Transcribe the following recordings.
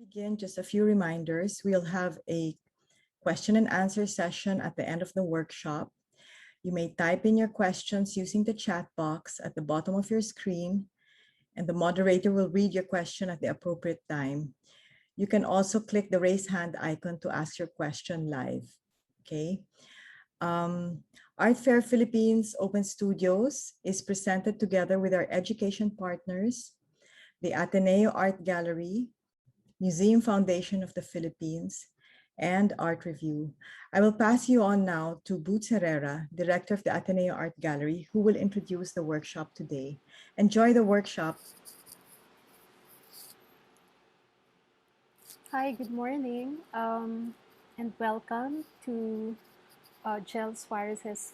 Begin, just a few reminders. We'll have a question and answer session at the end of the workshop. You may type in your questions using the chat box at the bottom of your screen, and the moderator will read your question at the appropriate time. You can also click the raise hand icon to ask your question live. Okay. Art Fair Philippines Open Studios is presented together with our education partners, the Ateneo Art Gallery, Museum Foundation of the Philippines, and Art Review. I will pass you on now to Boots Herrera, Director of the Ateneo Art Gallery, who will introduce the workshop today. Enjoy the workshop. Hi, good morning, and welcome to Jel Suarez's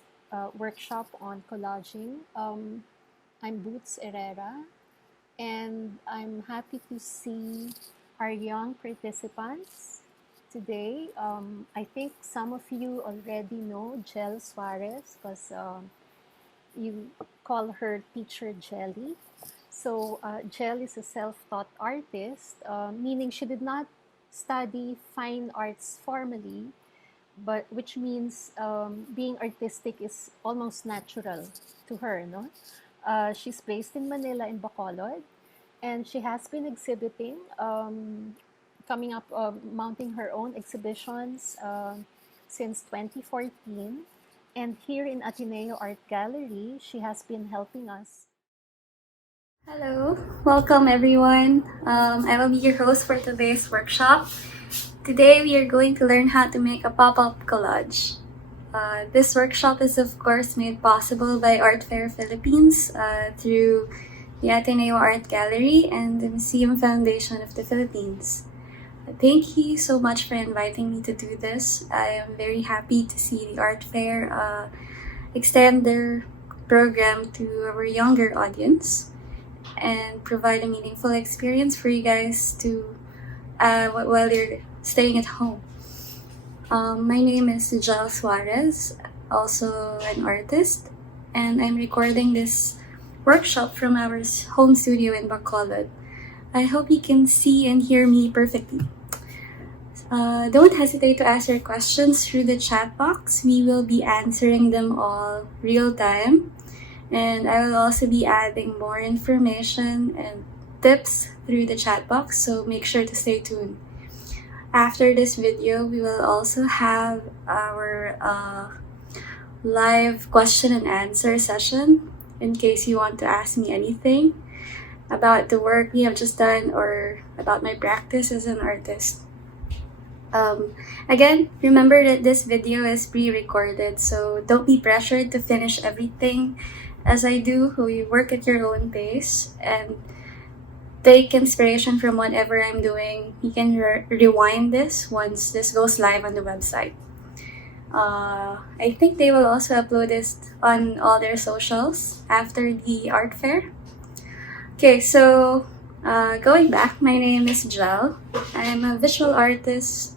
workshop on collaging. I'm Boots Herrera, and I'm happy to see our young participants today. I think some of you already know Jel Suarez because you call her Teacher Jelly. So Jel is a self-taught artist, meaning she did not study fine arts formally, but which means being artistic is almost natural to her. No, she's based in Manila in Bacolod, and she has been exhibiting, coming up, mounting her own exhibitions since 2014. And here in Ateneo Art Gallery, she has been helping us. Hello, welcome everyone. I will be your host for today's workshop. Today we are going to learn how to make a pop-up collage. This workshop is of course made possible by Art Fair Philippines through the Ateneo Art Gallery and the Museum Foundation of the Philippines. Thank you so much for inviting me to do this. I am very happy to see the Art Fair extend their program to our younger audience and provide a meaningful experience for you guys to while you're staying at home. My name is Jel Suarez, also an artist, and I'm recording this workshop from our home studio in Bacolod. I hope you can see and hear me perfectly. Don't hesitate to ask your questions through the chat box. We will be answering them all real time. And I will also be adding more information and tips through the chat box, so make sure to stay tuned. After this video, we will also have our live question and answer session in case you want to ask me anything about the work we have just done or about my practice as an artist. Again, remember that this video is pre-recorded, so don't be pressured to finish everything as I do. You work at your own pace and take inspiration from whatever I'm doing. You can rewind this once this goes live on the website. I think they will also upload this on all their socials after the art fair. Okay, so going back, my name is Jel. I'm a visual artist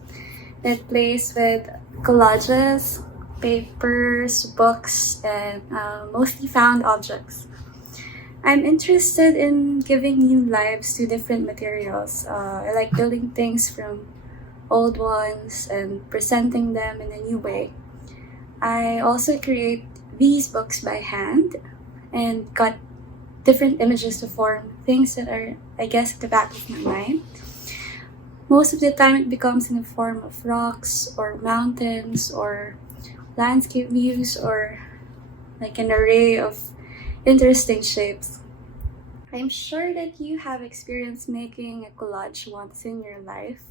that plays with collages, papers, books, and mostly found objects. I'm interested in giving new lives to different materials. I like building things from old ones and presenting them in a new way. I also create these books by hand and cut different images to form things that are, I guess, at the back of my mind. Most of the time it becomes in the form of rocks or mountains or landscape views or like an array of interesting shapes. I'm sure that you have experienced making a collage once in your life,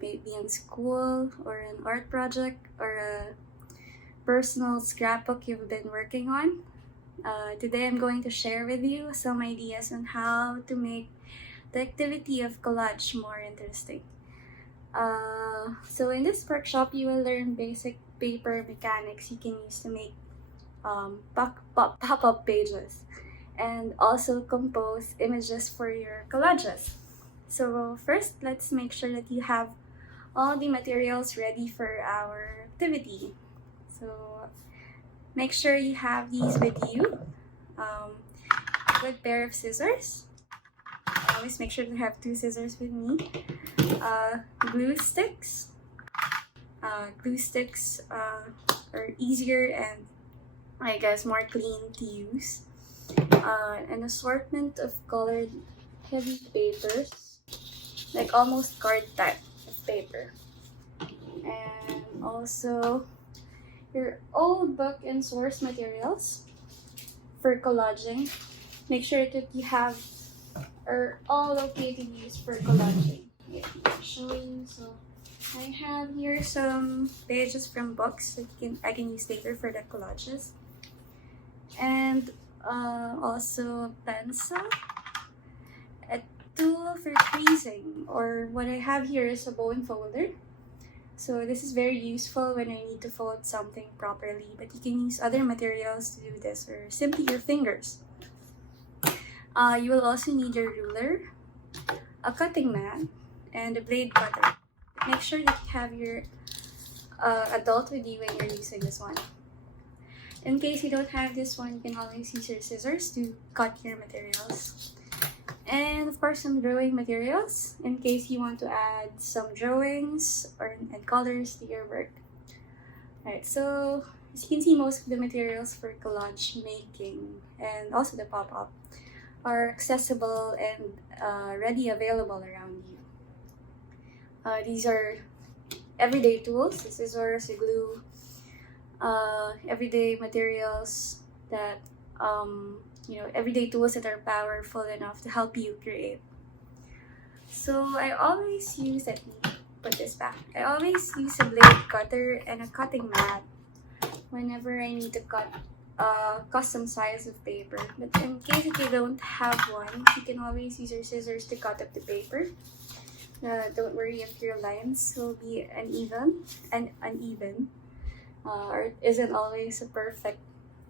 maybe in school or an art project or a personal scrapbook you've been working on. Today I'm going to share with you some ideas on how to make the activity of collage more interesting. So in this workshop, you will learn basic paper mechanics you can use to make pop-up pages and also compose images for your collages. So first, let's make sure that you have all the materials ready for our activity. So make sure you have these with you. A good pair of scissors, always make sure to have 2 scissors with me. Glue sticks. Glue sticks are easier and I guess more clean to use. An assortment of colored heavy papers, like almost card type of paper. And also your old book and source materials for collaging. Make sure that you have are all okay to use for collaging. Yeah, I'll show you. So I have here some pages from books that I can use later for the collages. And also pencil, a tool for creasing, or what I have here is a bone folder. So this is very useful when I need to fold something properly, but you can use other materials to do this, or simply your fingers. You will also need your ruler, a cutting mat, and a blade cutter. Make sure that you have your adult with you when you're using this one. In case you don't have this one, you can always use your scissors to cut your materials. And of course, some drawing materials in case you want to add some drawings and colors to your work. Alright, so as you can see, most of the materials for collage making and also the pop-up are accessible and ready available around you. These are everyday tools, the scissors, the glue, everyday materials that everyday tools that are powerful enough to help you create. So I always use, let me put this back. I always use a blade cutter and a cutting mat whenever I need to cut a custom size of paper. But in case if you don't have one, you can always use your scissors to cut up the paper. Don't worry if your lines will be uneven, or it isn't always a perfect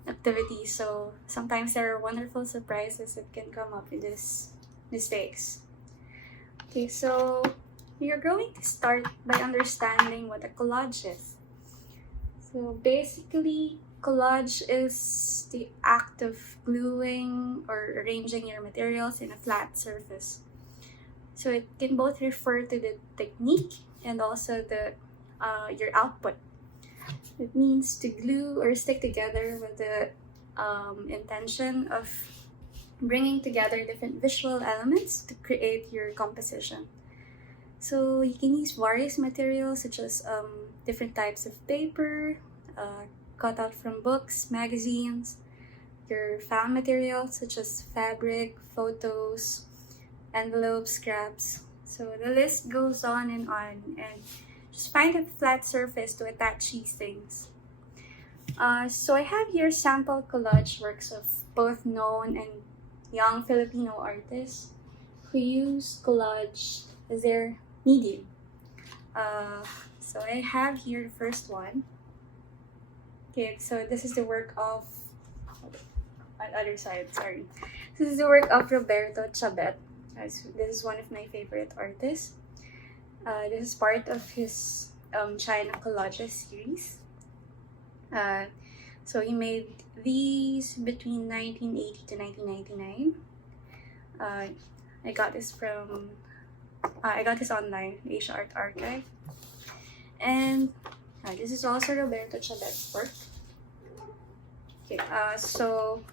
activity. So sometimes there are wonderful surprises that can come up with these mistakes. Okay, so you're going to start by understanding what a collage is. So basically, collage is the act of gluing or arranging your materials in a flat surface. So it can both refer to the technique and also your output. It means to glue or stick together with the intention of bringing together different visual elements to create your composition. So you can use various materials such as different types of paper, cut out from books, magazines, your found materials such as fabric, photos, envelopes, scraps. So the list goes on, and just find a flat surface to attach these things. So I have here sample collage works of both known and young Filipino artists who use collage as their medium. So I have here the first one. Okay, so this is the work of, on the other side, sorry. This is the work of Roberto Chabet. This is one of my favorite artists. This is part of his China Collages series. So he made these between 1980 to 1999. I got this online, Asia Art Archive. And this is also Roberto Chabet's work. Okay, so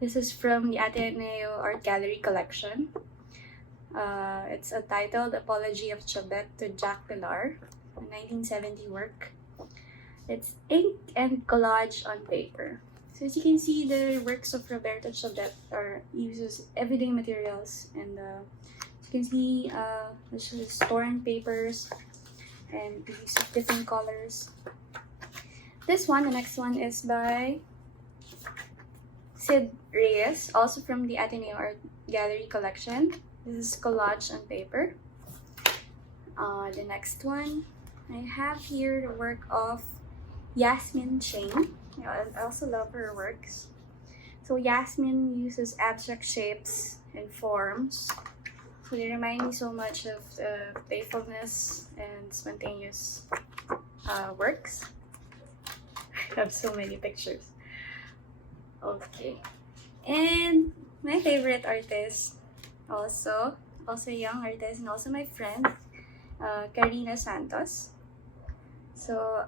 this is from the Ateneo Art Gallery collection. It's titled Apology of Chabet to Jack Pilar, a 1970 work. It's ink and collage on paper. So as you can see, the works of Roberto Chabet uses everyday materials, and you can see this is torn papers and the use of different colors. The next one is by Sid Reyes, also from the Ateneo Art Gallery collection. This is collage on paper. The next one, I have here the work of Yasmin Cheng. I also love her works. So Yasmin uses abstract shapes and forms. So they remind me so much of playfulness and spontaneous works. I have so many pictures. Okay. And my favorite artist also also a young artist and also my friend, Karina Santos. So,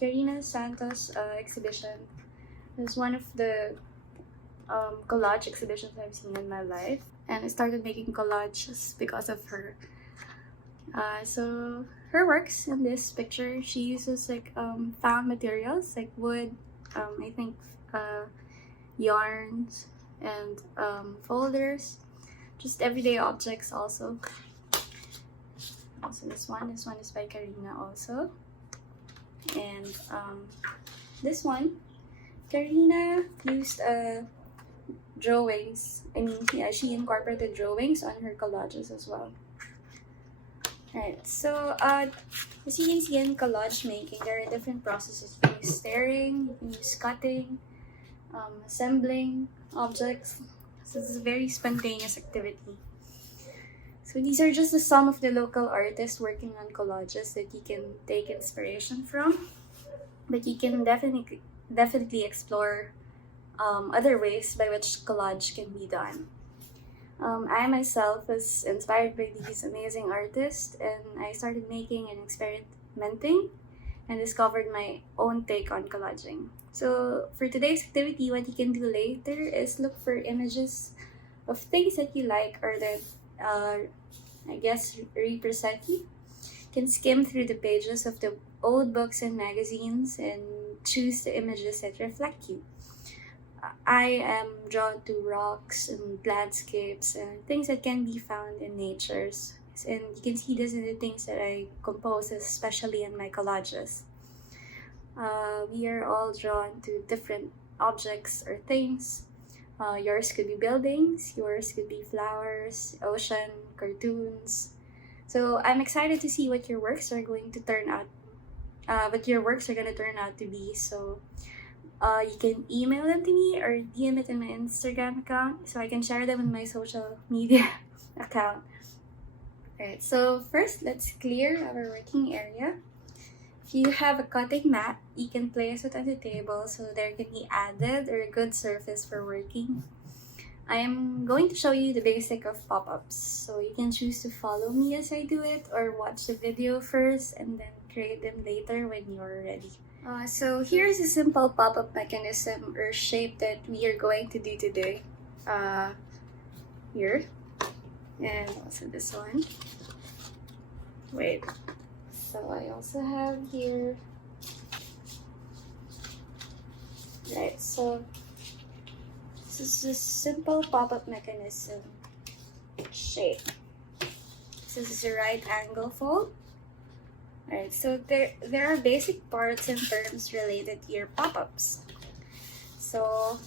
Karina Santos exhibition is one of the collage exhibitions I've seen in my life, and I started making collages because of her. So her works in this picture, she uses like found materials like wood, I think yarns and folders, just everyday objects also. Also this one is by Karina also. And this one, Karina used drawings. I mean, yeah, she incorporated drawings on her collages as well. Right, so as you can see in collage making, there are different processes. You can use staring, you can use cutting, assembling objects. So this is a very spontaneous activity. So these are just some of the local artists working on collages that you can take inspiration from. But you can definitely explore other ways by which collage can be done. I myself was inspired by these amazing artists, and I started making and experimenting and discovered my own take on collaging. So for today's activity, what you can do later is look for images of things that you like or that I guess represent you. You can skim through the pages of the old books and magazines and choose the images that reflect you. I am drawn to rocks and landscapes and things that can be found in natures. And you can see this in the things that I compose, especially in my collages. We are all drawn to different objects or things. Yours could be buildings, yours could be flowers, ocean, cartoons. So I'm excited to see what your works are going to turn out, to be. So you can email them to me or DM it in my Instagram account so I can share them in my social media account. Alright, so first let's clear our working area. If you have a cutting mat, you can place it on the table so there can be added or a good surface for working. I am going to show you the basic of pop-ups, so you can choose to follow me as I do it or watch the video first and then create them later when you're ready. So here's a simple pop-up mechanism or shape that we are going to do today. Here, and also this one. Wait, so I also have here. Right, so this is a simple pop-up mechanism shape. This is a right angle fold. Alright, so there are basic parts and terms related to your pop-ups. So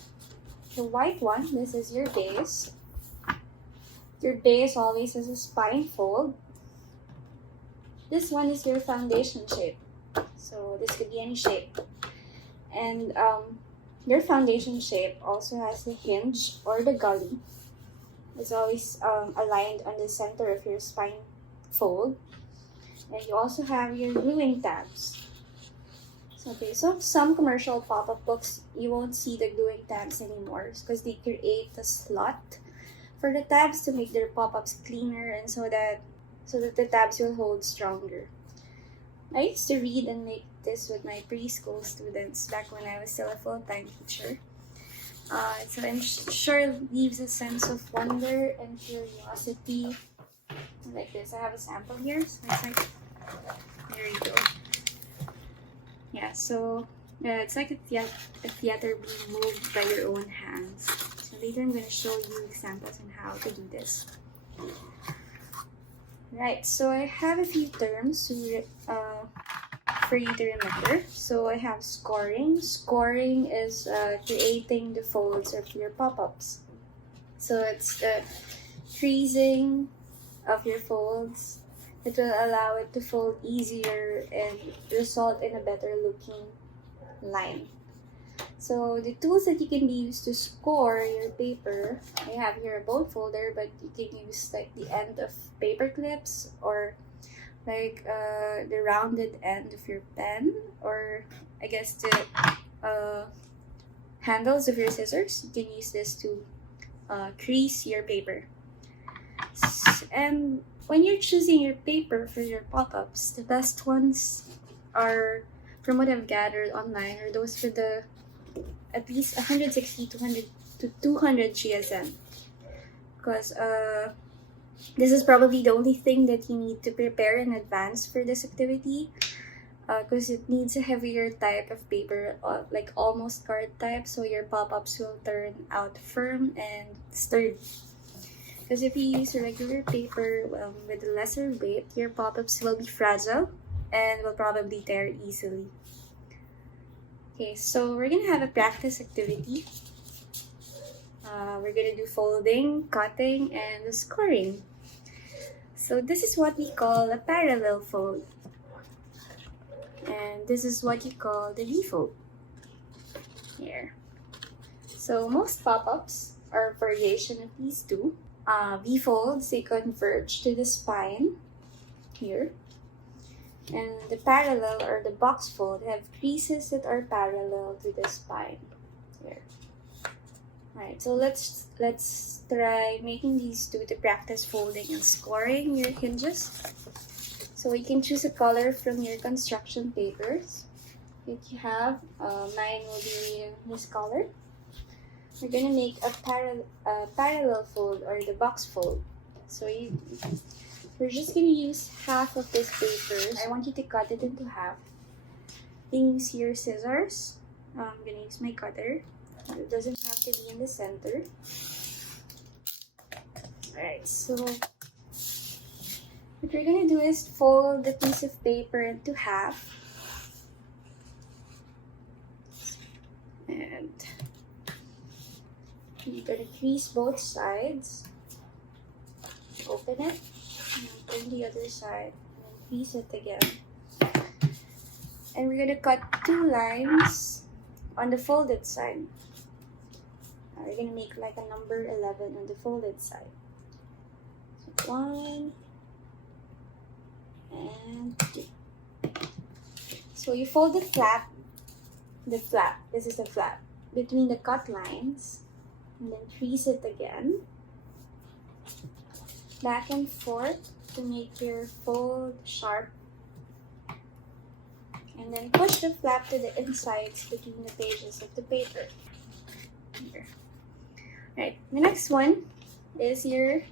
the white one, this is your base. Your base always has a spine fold. This one is your foundation shape. So this could be any shape. And your foundation shape also has the hinge or the gully. It's always aligned on the center of your spine fold. And you also have your gluing tabs. So some commercial pop-up books, you won't see the gluing tabs anymore because they create a slot for the tabs to make their pop-ups cleaner and so that the tabs will hold stronger. I used to read and make this with my preschool students back when I was still a full-time teacher. So I'm sure it leaves a sense of wonder and curiosity. Like this, I have a sample here. So it's like, there you go. Yeah, so it's like a theater being moved by your own hands. So later I'm going to show you examples on how to do this. Right, so I have a few terms for you to remember. So I have scoring. Scoring is creating the folds of your pop-ups. So it's the creasing of your folds. It will allow it to fold easier and result in a better looking line. So the tools that you can use to score your paper, I have here a bone folder, but you can use like the end of paper clips or like the rounded end of your pen, or I guess the handles of your scissors. You can use this to crease your paper. pop-ups. And when you're choosing your paper for your pop-ups, the best ones are, from what I've gathered online, are those for the at least 160 to 200 GSM. Because this is probably the only thing that you need to prepare in advance for this activity. Because it needs a heavier type of paper, like almost card type, so your pop-ups will turn out firm and sturdy. Because if you use a regular paper with a lesser weight, your pop-ups will be fragile and will probably tear easily. Okay, so we're gonna have a practice activity. We're gonna do folding, cutting, and scoring. So this is what we call a parallel fold. And this is what you call the V-fold. Here. So most pop-ups are a variation of these two. V-folds, they converge to the spine here. And the parallel or the box fold have creases that are parallel to the spine here. Alright, so let's try making these two to practice folding and scoring your hinges. So you can choose a color from your construction papers that you have. Mine will be this color. We're gonna make a parallel fold or the box fold. So we're just gonna use half of this paper. I want you to cut it into half. Then use your scissors. I'm gonna use my cutter. It doesn't have to be in the center. Alright, so what we're gonna do is fold the piece of paper into half. And you're gonna crease both sides. Open it, and turn the other side, and then crease it again. And we're gonna cut 2 lines on the folded side. We're gonna make like a number 11 on the folded side. So 1 and 2. So you fold the flap, this is the flap, between the cut lines, and then crease it again, back and forth to make your fold sharp, and then push the flap to the insides between the pages of the paper. Here. Right, the next one is your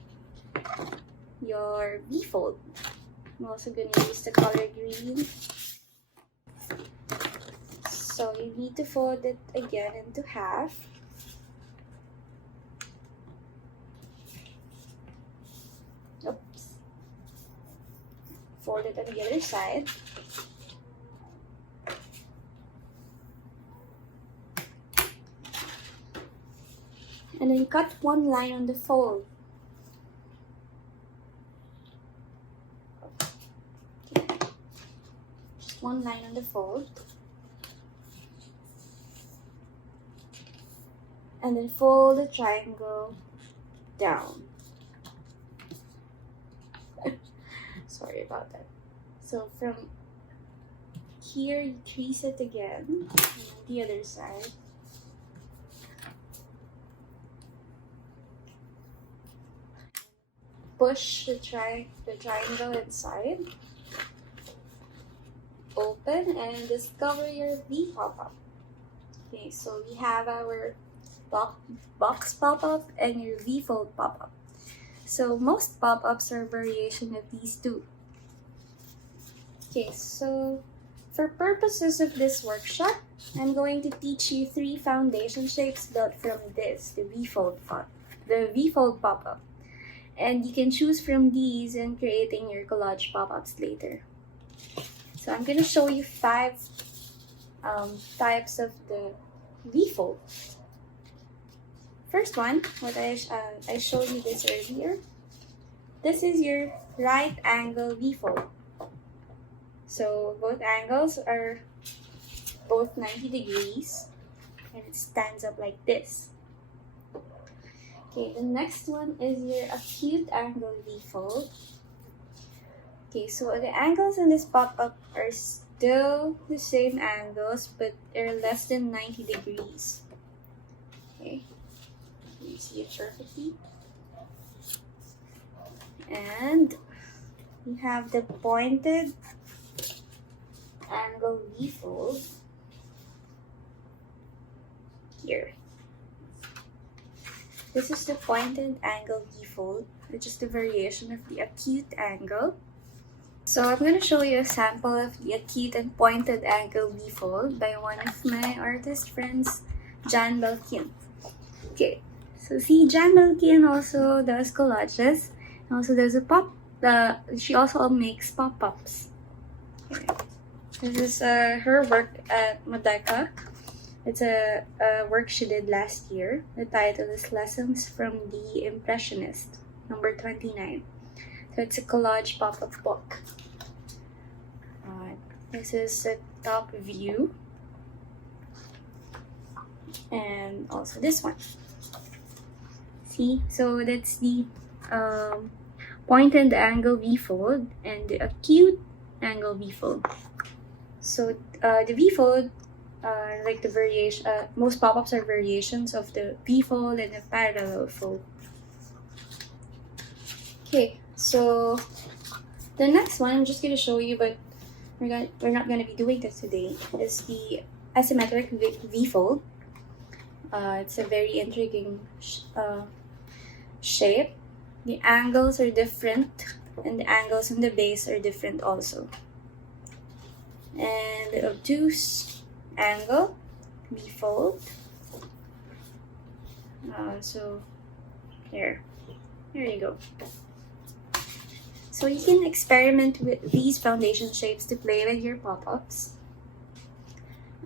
V-fold. I'm also going to use the color green. So you need to fold it again into half. Oops. Fold it on the other side. And then cut 1 line on the fold. Just 1 line on the fold. And then fold the triangle down. Sorry about that. So from here, you crease it again, and then the other side. Push the triangle inside. Open and discover your V pop-up. Okay, so we have our box pop-up and your V-fold pop-up. So most pop-ups are a variation of these two. Okay, so for purposes of this workshop, I'm going to teach you 3 foundation shapes built from this, the V-fold pop-up. And you can choose from these in creating your collage pop-ups later. So I'm going to show you 5 types of the V-fold. First one, what I showed you this earlier. This is your right angle V-fold. So both angles are both 90 degrees and it stands up like this. Okay, the next one is your acute angle V-fold. Okay, so the angles in this pop-up are still the same angles, but they're less than 90 degrees. Okay, you see it perfectly. And we have the pointed angle V-fold here. This is the pointed angle V-fold, which is the variation of the acute angle. So I'm going to show you a sample of the acute and pointed angle V-fold by one of my artist friends, Jan Belkin. Okay, so see, Jan Belkin also does collages, and also does she also makes pop-ups. Okay. This is her work at Modeka. It's a work she did last year. The title is Lessons from the Impressionist, number 29. So it's a collage pop-up book. This is the top view. And also this one. See, so that's the pointed angle V-fold and the acute angle V-fold. So the V-fold, like the variation, most pop-ups are variations of the V-fold and the parallel fold. Okay, so the next one I'm just going to show you, but we're not going to be doing this today, is the asymmetric V-fold. It's a very intriguing shape. The angles are different, and the angles on the base are different also. And the obtuse angle V-fold. So here you go. So you can experiment with these foundation shapes to play with your pop-ups.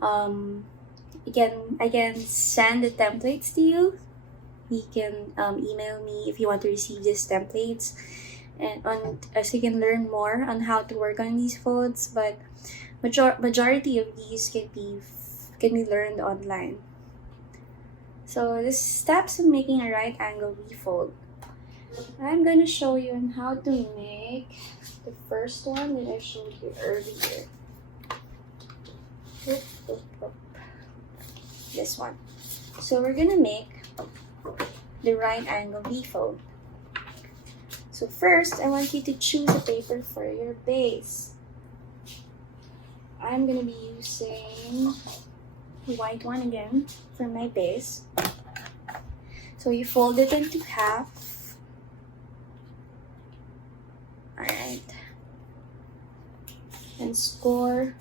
I can send the templates to you. You can email me if you want to receive these templates, and so you can learn more on how to work on these folds. But majority of these can be learned online. So the steps in making a right angle V-fold. I'm going to show you on how to make the first one that I showed you earlier. This one. So we're going to make the right angle V-fold. So first, I want you to choose a paper for your base. I'm going to be using the white one again for my base. So you fold it into half. Alright. And score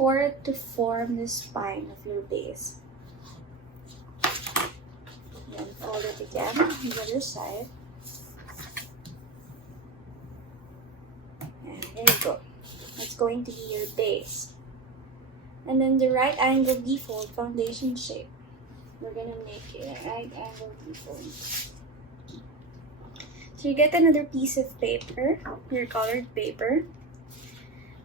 it to form the spine of your base. Then fold it again on the other side. And there you go. That's going to be your base. And then the right angle V-fold foundation shape. We're going to make a right angle V-fold. So you get another piece of paper, your colored paper,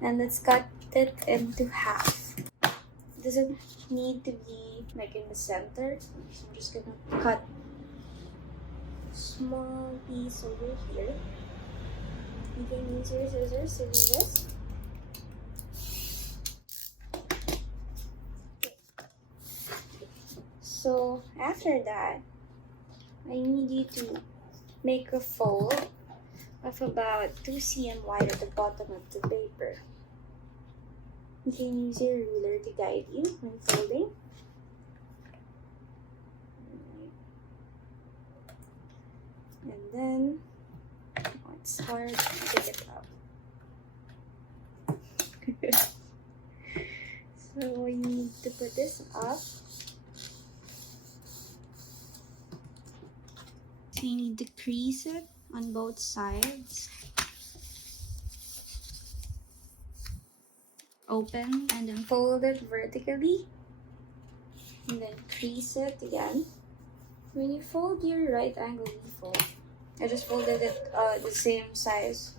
and let's cut it into half. It doesn't need to be like in the center, so I'm just gonna cut a small piece over here. You can use your scissors to do this. Okay. So after that, I need you to make a fold of about 2 cm wide at the bottom of the paper. You can use your ruler to guide you when folding. And then, it's hard to take it up. So you need to put this up. So you need to crease it on both sides. Open and then fold it vertically. And then crease it again. When you fold your right angle V-fold, I just folded it the same size,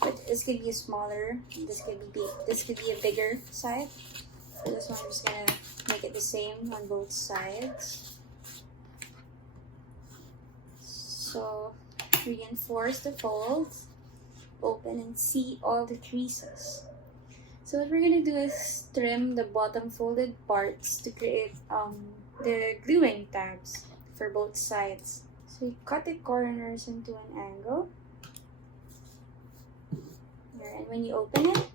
but this could be smaller, this could be big, this could be a bigger side. For this one, I'm just gonna make it the same on both sides. So reinforce the folds, open and see all the creases. So what we're gonna do is trim the bottom folded parts to create the gluing tabs for both sides. So you cut the corners into an angle. Here, and when you open it,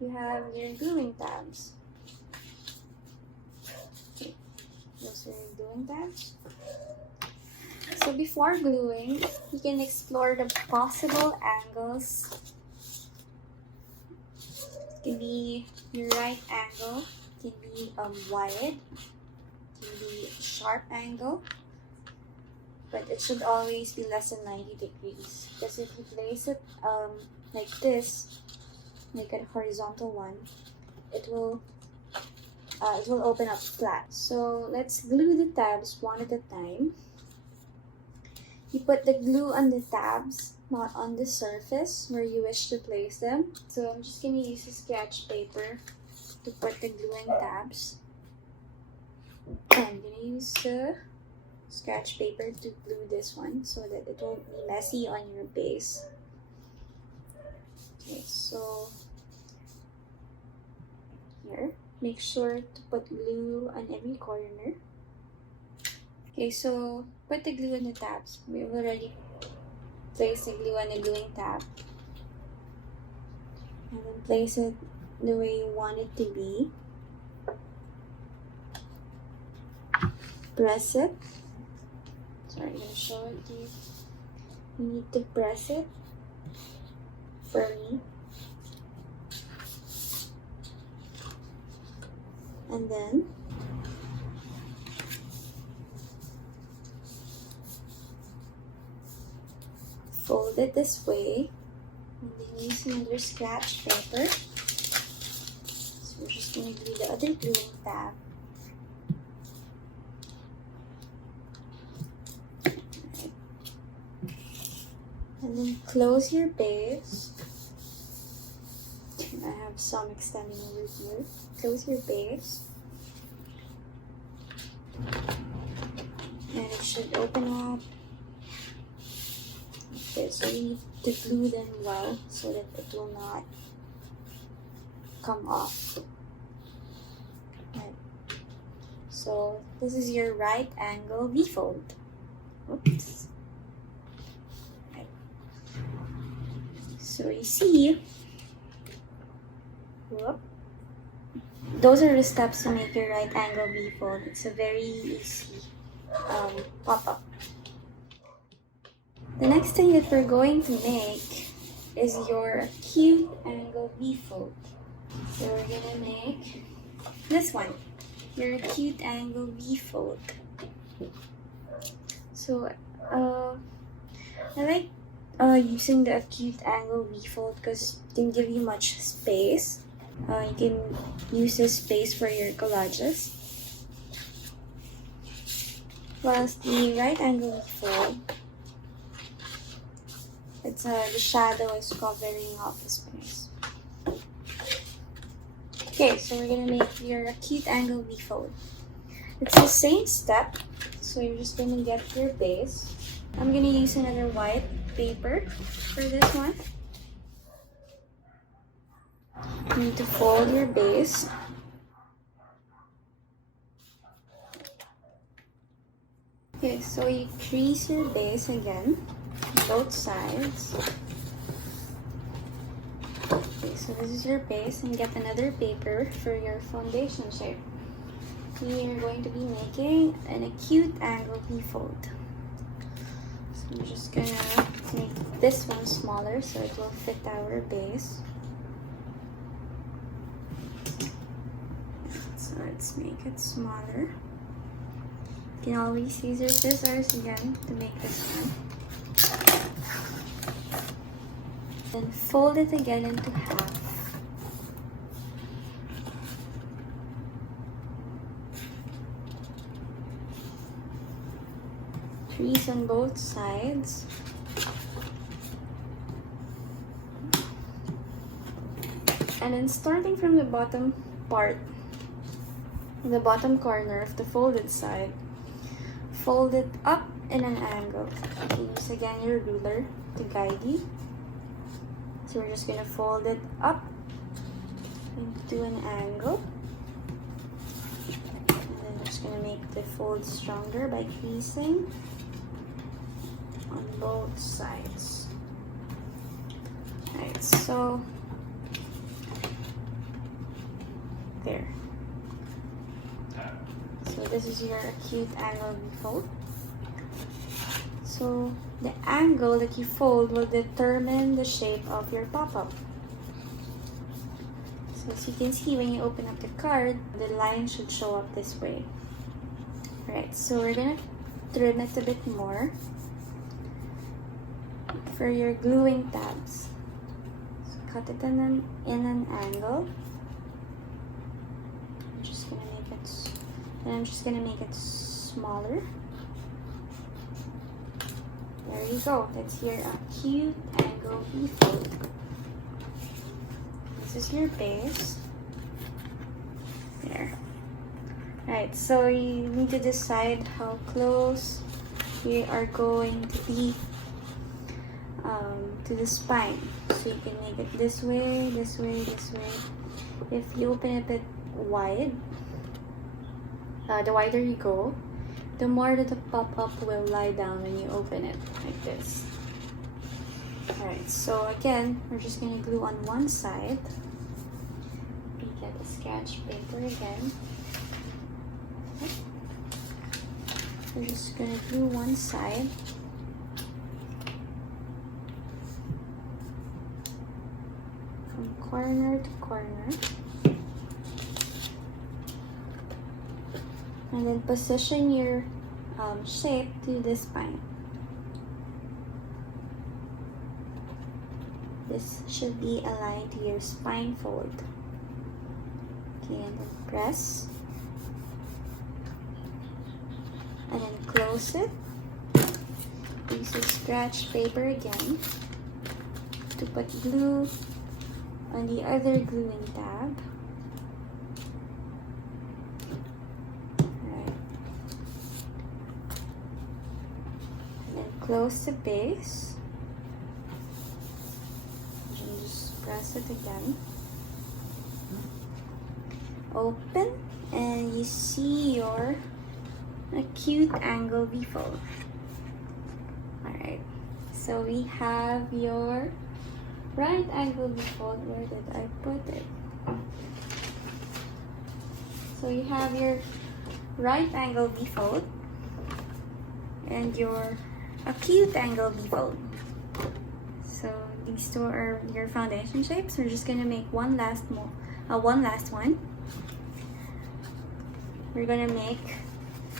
you have your gluing tabs. Okay, those are your gluing tabs. So before gluing, you can explore the possible angles. It can be your right angle, it can be wide, it can be sharp angle, but it should always be less than 90 degrees. Because if you place it like this, like a horizontal one, it will open up flat. So let's glue the tabs one at a time. You put the glue on the tabs, not on the surface where you wish to place them. So I'm just gonna use a sketch paper to put the gluing tabs. I'm gonna use the scratch paper to glue this one so that it won't be messy on your base. Okay, so here, make sure to put glue on every corner. Okay, so put the glue on the tabs. We've already placed the glue on the gluing tab. And then place it the way you want it to be. Press it. Sorry, I'm going to show it to you. You need to press it firmly. And then fold it this way, and then use another scratch paper. So we're just going to glue the other gluing tab. Right. And then close your base. I have some extending over here. Close your base. And it should open up. Okay, so you need to glue them well so that it will not come off. Right. So this is your right angle V-fold. Oops. Right. So you see, whoop, those are the steps to make your right angle V-fold. It's a very easy pop-up. The next thing that we're going to make is your acute angle V-fold. So we're gonna make this one, your acute angle V-fold. So I like using the acute angle V-fold because it can give you much space. You can use this space for your collages. Whilst the right angle V-fold, it's the shadow is covering up the space. Okay, so we're gonna make your acute angle V-fold. It's the same step, so you're just gonna get your base. I'm gonna use another white paper for this one. You need to fold your base. Okay, so you crease your base again, both sides. Okay, so this is your base, and get another paper for your foundation shape. We are going to be making an acute angle V-fold. So I'm just gonna make this one smaller so it will fit our base. So let's make it smaller. You can always use your scissors again to make this one. Then fold it again into half. Crease on both sides. And then starting from the bottom part, the bottom corner of the folded side, fold it up in an angle. Use again your ruler to guide you. So we're just going to fold it up into an angle. And then we're just going to make the fold stronger by creasing. both sides. Alright, so there. So this is your acute angle V-fold. So the angle that you fold will determine the shape of your pop-up. So as you can see, when you open up the card, the line should show up this way. Alright, so we're gonna trim it a bit more for your gluing tabs. So cut it in an angle. I'm just gonna make it smaller. There you go. That's your acute angle V-fold. This is your base. There. Alright, so you need to decide how close you are going to be to the spine. So you can make it this way, this way, this way. If you open it a bit wide, the wider you go, the more that the pop-up will lie down when you open it, like this. Alright, so again, we're just going to glue on one side. We get the sketch paper again. We're just going to glue one side. From corner to corner. And then position your shape to the spine. This should be aligned to your spine fold. Okay, and then press. And then close it. Use the scratch paper again to put glue on the other gluing tab. Close the base and just press it again. Open and you see your acute angle V-fold. Alright, so we have your right angle V-fold. Where did I put it? So you have your right angle V-fold and your acute angle V-fold. So these two are your foundation shapes. We're just gonna make one last one. We're gonna make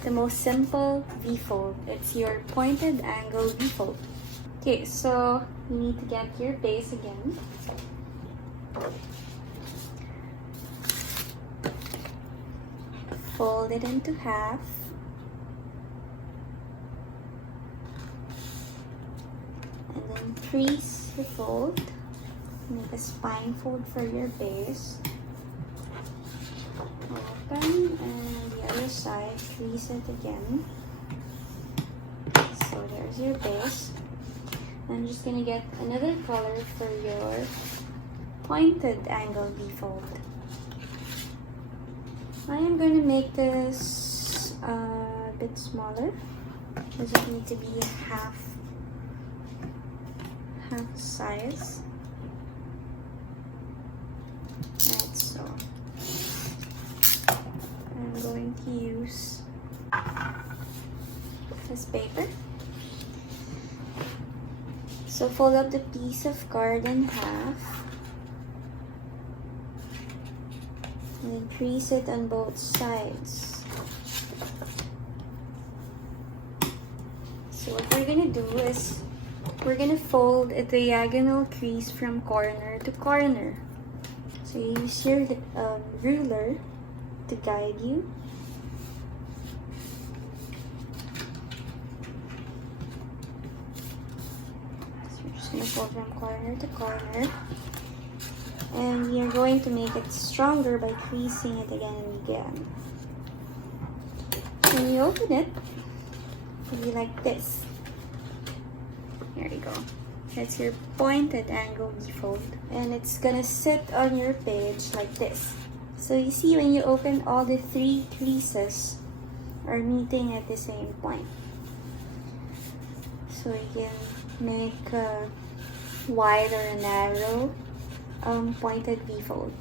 the most simple V-fold. It's your pointed angle V-fold. Okay, so you need to get your base again. Fold it into half. And then crease the fold. Make a spine fold for your base. Open, and the other side, crease it again. So there's your base. I'm just gonna get another color for your pointed angle V-fold. I am going to make this a bit smaller. Does it need to be half size? Right, so I'm going to use this paper. So fold up the piece of card in half. And then crease it on both sides. So what we're gonna do is we're gonna fold a diagonal crease from corner to corner. So you use your ruler to guide you. So you're just gonna fold from corner to corner. And we are going to make it stronger by creasing it again and again. When you open it, it'll be like this. There you go. That's your pointed angle V-fold. And it's gonna sit on your page like this. So you see when you open, all the three creases are meeting at the same point. So So you can make a wide or a narrow pointed V-fold.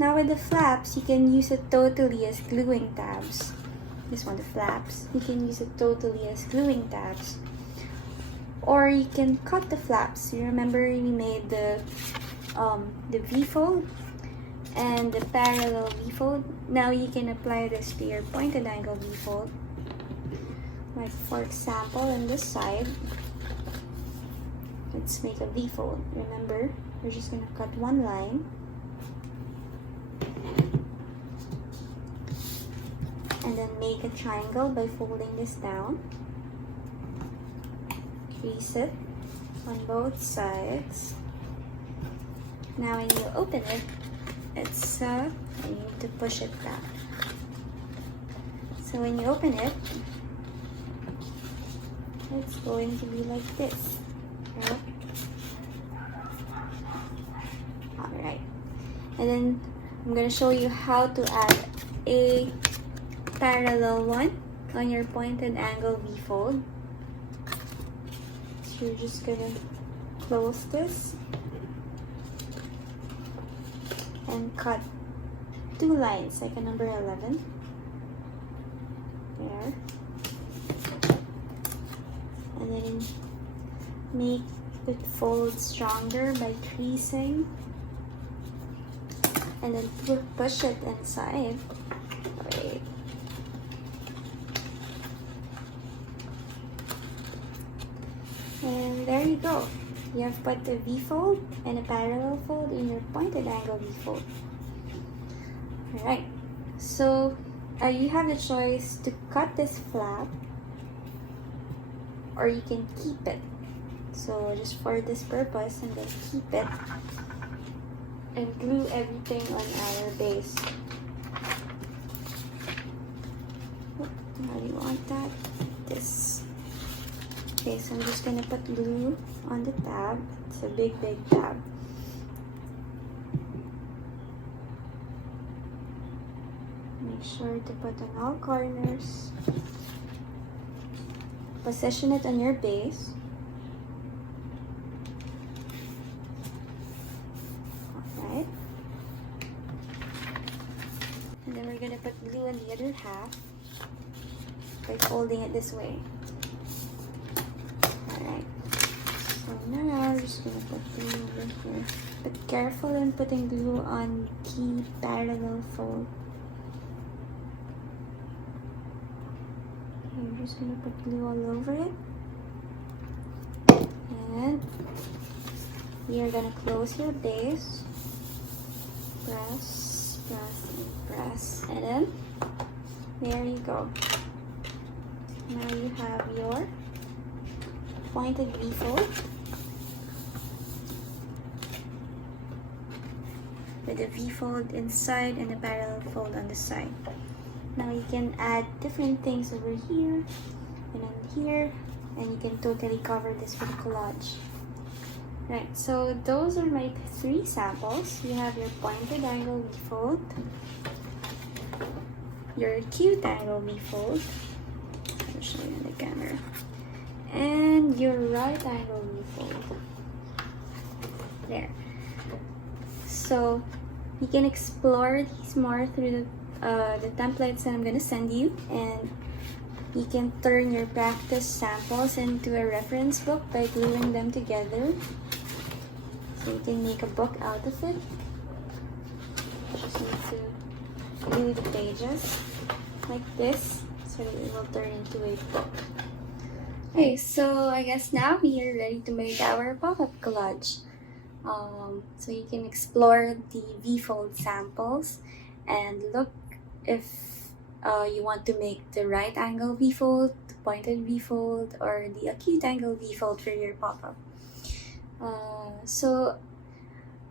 Now with the flaps, you can use it totally as gluing tabs. This one, the flaps, you can use it totally as gluing tabs. Or you can cut the flaps. You remember we made the V-fold and the parallel V-fold. Now you can apply this to your pointed angle V-fold. Like for example, on this side, let's make a V-fold. Remember, we're just gonna cut one line. And then make a triangle by folding this down. Crease it on both sides. Now when you open it, you need to push it back. So when you open it, it's going to be like this. Okay? Alright. And then I'm going to show you how to add a parallel one on your pointed angle V-fold. So you're just going to close this and cut two lines like a number 11 there, and then make the fold stronger by creasing and then push it inside. Wait. And there you go. You have put a V-fold and a parallel fold in your pointed angle V-fold. Alright, so you have the choice to cut this flap or you can keep it. So just for this purpose, I'm going to keep it and glue everything on our base. How do you want that? This. Okay, so I'm just gonna put glue on the tab. It's a big tab. Make sure to put on all corners. Position it on your base. Alright. And then we're gonna put glue on the other half by folding it this way. Alright, so now we're just gonna put glue over here. But careful in putting glue on key parallel fold. Okay, we're just gonna put glue all over it. And you're gonna close your base. Press, press, and press. And then, there you go. Now you have your pointed V-fold with a V-fold inside and a parallel fold on the side. Now you can add different things over here and on here, and you can totally cover this with a collage. Right, so those are my three samples. You have your pointed angle V-fold, your acute angle V-fold, I'll show you on the camera, and your right angle V-fold. There. So you can explore these more through the templates that I'm gonna send you, and you can turn your practice samples into a reference book by gluing them together. So you can make a book out of it. You just need to glue the pages like this so that it will turn into a book. Okay, so I guess now we are ready to make our pop-up collage. So you can explore the V-fold samples and look if you want to make the right angle V-fold, the pointed V-fold, or the acute angle V-fold for your pop-up. So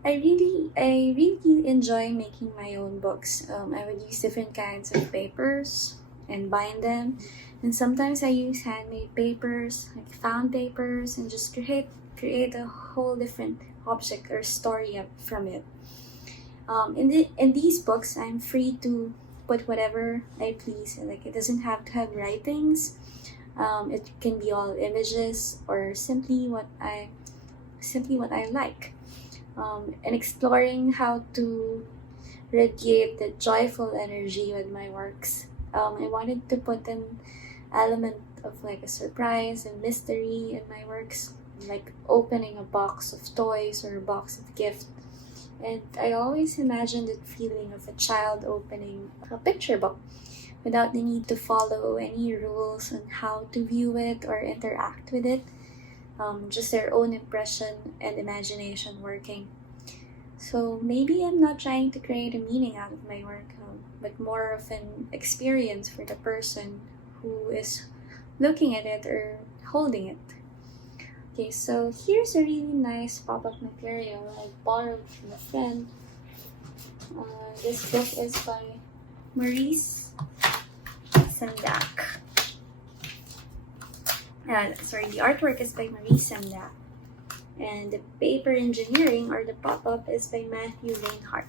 I really enjoy making my own books. I would use different kinds of papers and bind them, and sometimes I use handmade papers like found papers and just create a whole different object or story from it. In these books, I'm free to put whatever I please. Like, it doesn't have to have writings. It can be all images or simply what I like. And exploring how to radiate the joyful energy with my works. I wanted to put an element of like a surprise and mystery in my works, like opening a box of toys or a box of gifts. And I always imagined the feeling of a child opening a picture book without the need to follow any rules on how to view it or interact with it. Just their own impression and imagination working. So maybe I'm not trying to create a meaning out of my work, but more of an experience for the person who is looking at it or holding it. Okay, so here's a really nice pop-up material I borrowed from a friend. This book is by Maurice Sendak. The artwork is by Maurice Sendak. And the paper engineering or the pop-up is by Matthew Reinhardt.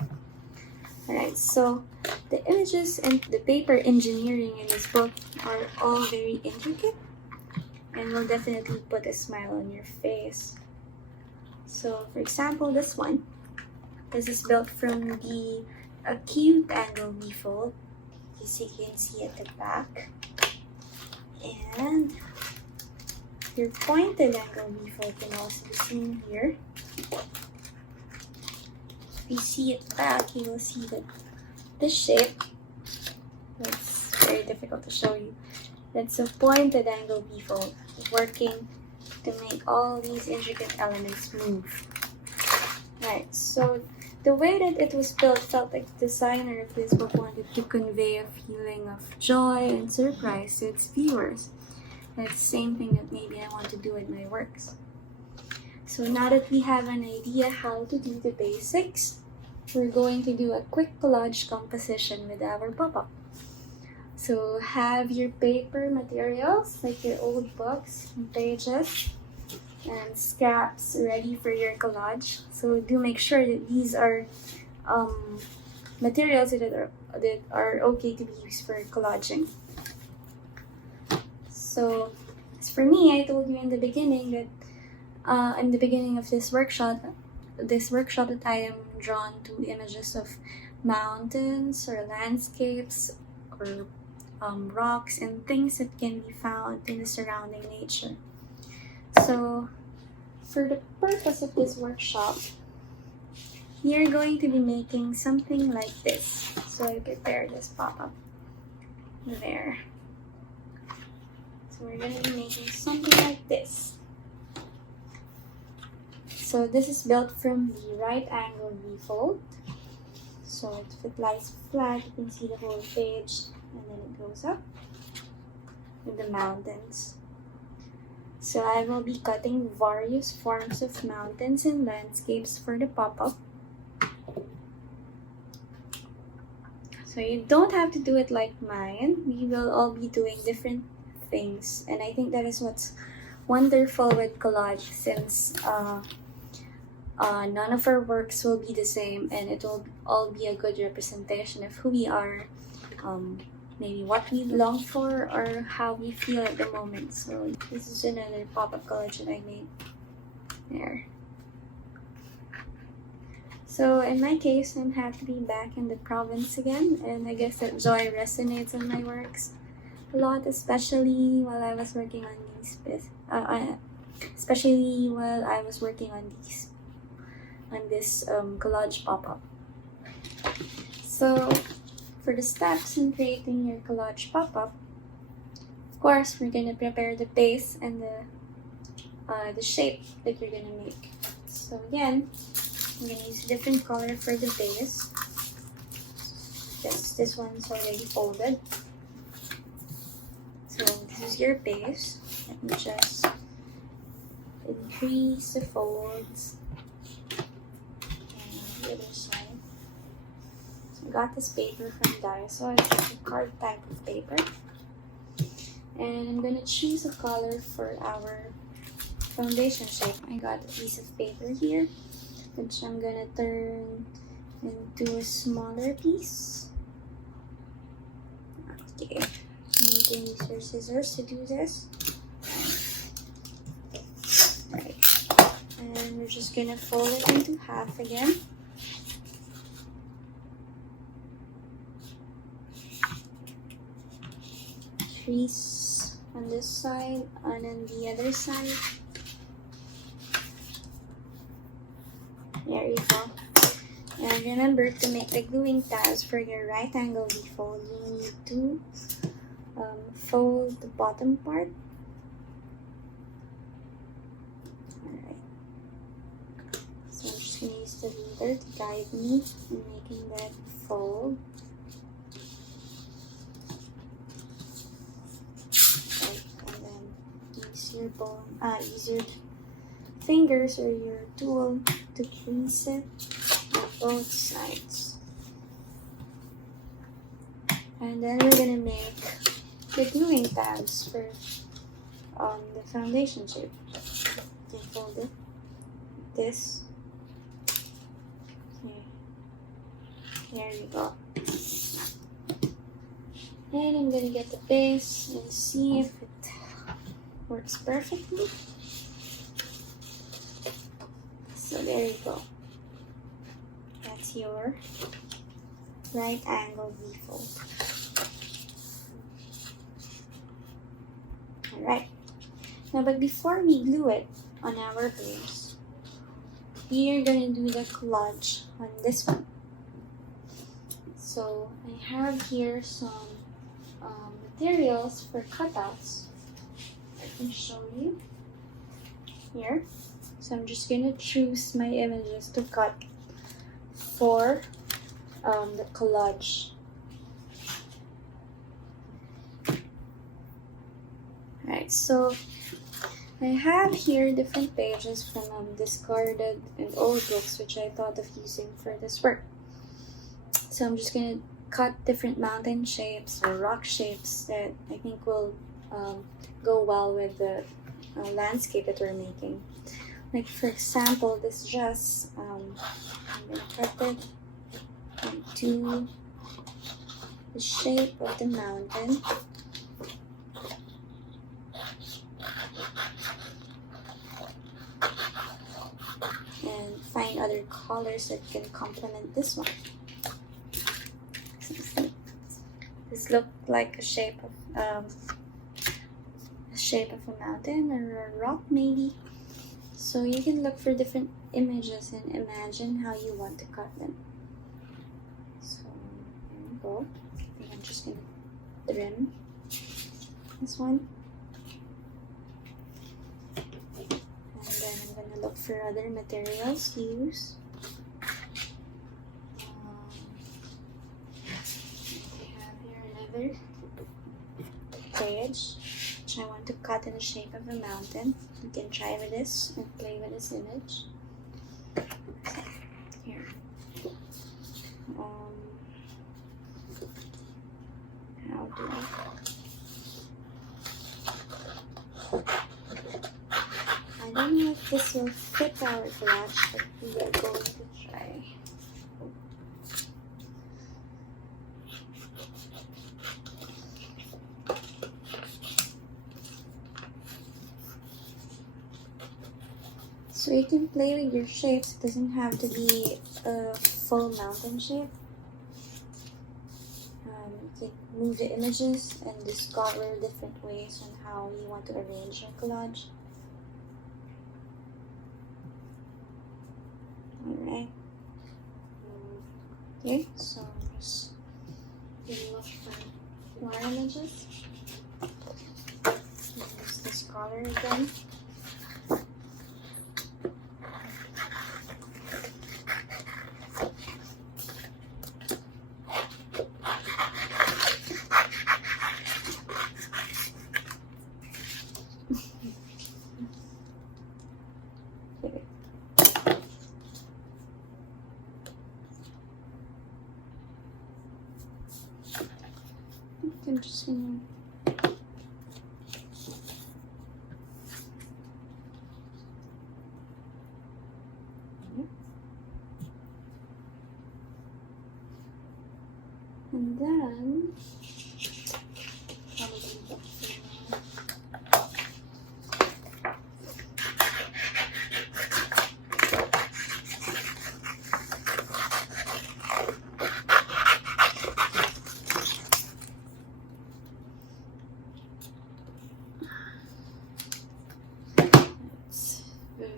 Alright, so the images and the paper engineering in this book are all very intricate and will definitely put a smile on your face. So for example, this is built from the Acute Angle V-Fold, as you can see at the back. And your pointed angle V-Fold can also be seen here. If you see it back, you will see that this shape, it's very difficult to show you, that's a pointed angle V-Fold working to make all these intricate elements move. Right, so the way that it was built felt like the designer of this book wanted to convey a feeling of joy and surprise to its viewers. And it's the same thing that maybe I want to do with my works. So now that we have an idea how to do the basics, we're going to do a quick collage composition with our pop-up. So have your paper materials, like your old books and pages, and scraps ready for your collage. So do make sure that these are materials that are okay to be used for collaging. So as for me, I told you in the beginning that in the beginning of this workshop that I am drawn to images of mountains or landscapes or rocks and things that can be found in the surrounding nature. So for the purpose of this workshop, you're going to be making something like this. So I prepared this pop-up there. So we're going to be making something like this. So this is built from the right angle V-Fold. So if it lies flat, you can see the whole page, and then it goes up with the mountains. So I will be cutting various forms of mountains and landscapes for the pop-up. So you don't have to do it like mine. We will all be doing different things, and I think that is what's wonderful with collage, since none of our works will be the same, and it will all be a good representation of who we are, maybe what we long for or how we feel at the moment. So this is another pop-up collage that I made there. So in my case, I'm happy to be back in the province again, and I guess that joy resonates in my works a lot, especially while I was working on these this collage pop-up. So for the steps in creating your collage pop-up, of course, we're gonna prepare the base and the shape that you're gonna make. So again, I'm gonna use a different color for the base. This one's already folded. So this is your base. Let me just increase the folds and the other side. So I got this paper from Daiso. It's a card type of paper. And I'm gonna choose a color for our foundation shape. I got a piece of paper here, which I'm gonna turn into a smaller piece. Okay, you can use your scissors to do this. Right. And we're just gonna fold it into half again. Crease on this side and on the other side. There you go. And remember, to make the gluing tabs for your right angle V-fold, you need to fold the bottom part. Alright. So I'm just going to use the leader to guide me in making that fold. Right. And then use your fingers or your tool to crease it on both sides. And then we're gonna make the gluing tabs for the foundation shape. You fold it this. Okay. There we go. And I'm gonna get the base and see if it works perfectly. So there you go. That's your right angle V-fold. Alright. Now, but before we glue it on our base, we are going to do the collage on this one. So I have here some materials for cutouts. I can show you here. So I'm just going to choose my images to cut for the collage. Alright, so I have here different pages from discarded and old books which I thought of using for this work. So I'm just going to cut different mountain shapes or rock shapes that I think will go well with the landscape that we're making. Like for example, this dress, I'm going to cut it into the shape of the mountain. And find other colors that can complement this one. So this looks like a shape of a mountain or a rock maybe. So you can look for different images and imagine how you want to cut them. So there we go. And I'm just going to trim this one. And then I'm going to look for other materials to use. I have here another page which I want to cut in the shape of a mountain. You can try with this and play with this image. So, here. How do I don't know if this will fit our collage, but we are going to try. So you can play with your shapes. It doesn't have to be a full mountain shape. You can move the images and discover different ways on how you want to arrange your collage. Alright. Okay, so I'm just going to look for more images. Use this color again. I'm just gonna and then probably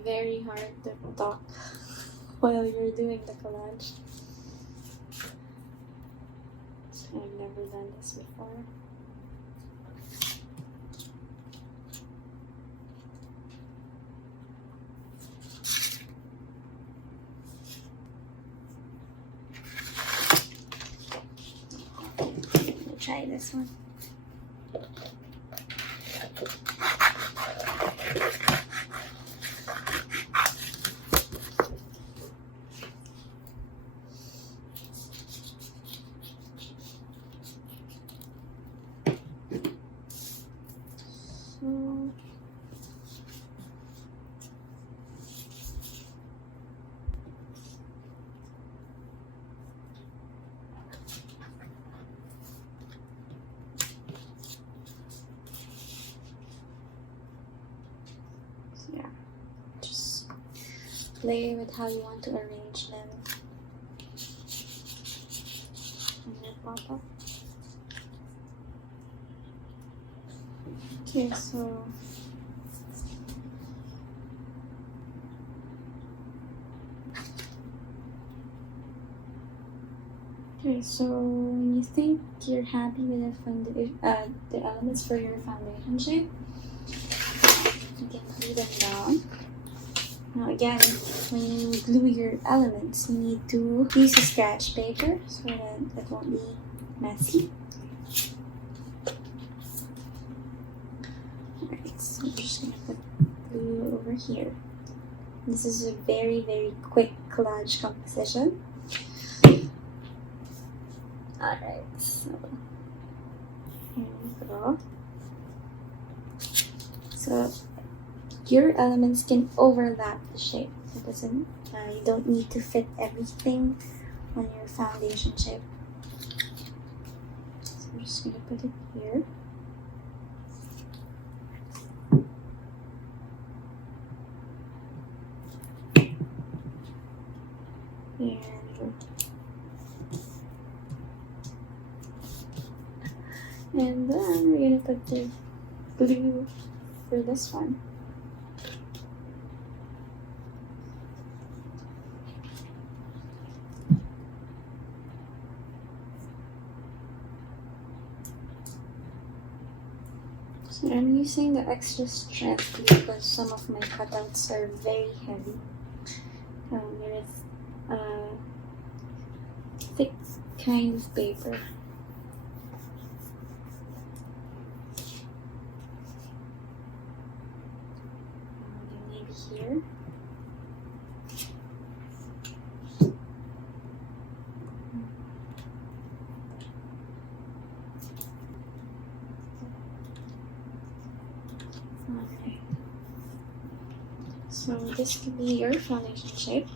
very hard to talk while you're doing the collage. I've never done this before. Let me try this one. Yeah, just play with how you want to arrange them in your pop-up. Okay, so when you think you're happy with the elements for your foundation shape, you can glue them down. Now again, when you glue your elements, you need to use a scratch paper so that it won't be messy. Alright, so I'm just gonna put glue over here. This is a very, very quick collage composition. Alright, so here we go. So your elements can overlap the shape. It doesn't. You don't need to fit everything on your foundation shape. So I'm just gonna put it here. And then we're gonna put the glue for this one. So I'm using the extra strength glue because some of my cutouts are very heavy. There is a thick kind of paper. Maybe here. Okay. So this could be your foundation shape.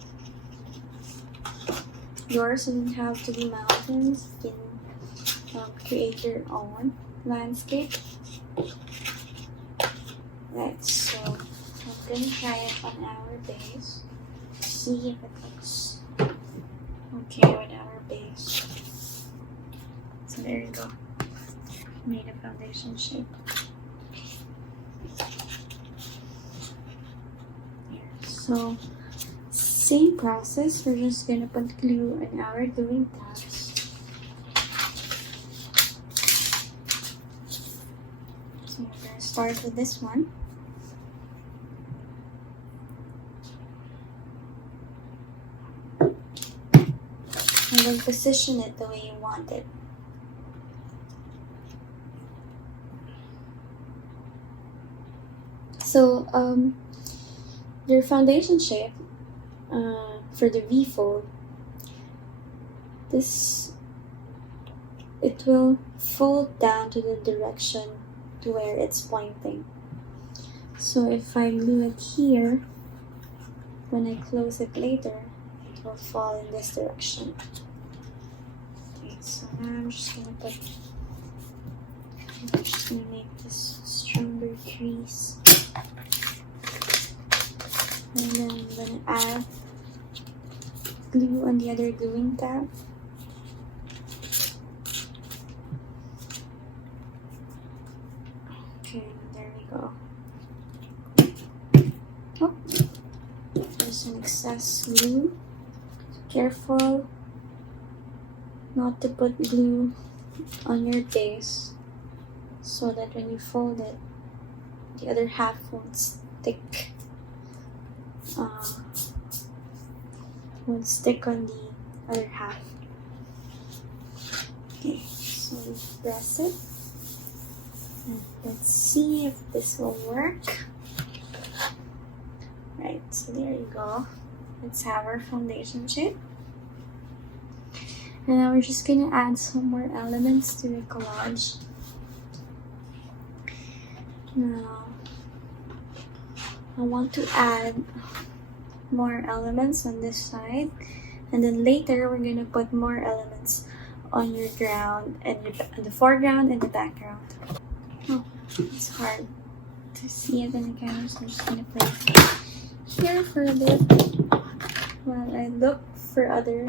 Yours doesn't have to be mountains. You can create your own landscape. Right, so I'm gonna try it on our base. See if it looks okay with our base. So there you go. Made a foundation shape. So same process, we're just gonna put glue in our gluing tabs. So we're gonna start with this one. And then position it the way you want it. So your foundation shape for the V-fold, it will fold down to the direction to where it's pointing. So if I glue it here, when I close it later, it will fall in this direction. Okay, so now I'm just gonna make this stronger crease. And then I'm gonna add glue on the other gluing tab. Okay, there we go. Oh, excess glue. Careful not to put glue on your base so that when you fold it, the other half won't stick. Won't stick on the other half. Okay, so we press it. And let's see if this will work. Right, so there you go. Let's have our foundation shape. And now we're just gonna add some more elements to the collage. Now, I want to add more elements on this side, and then later we're gonna put more elements on your ground and the foreground and the background. Oh, it's hard to see it in the camera, so I'm just gonna put it here for a bit while I look for other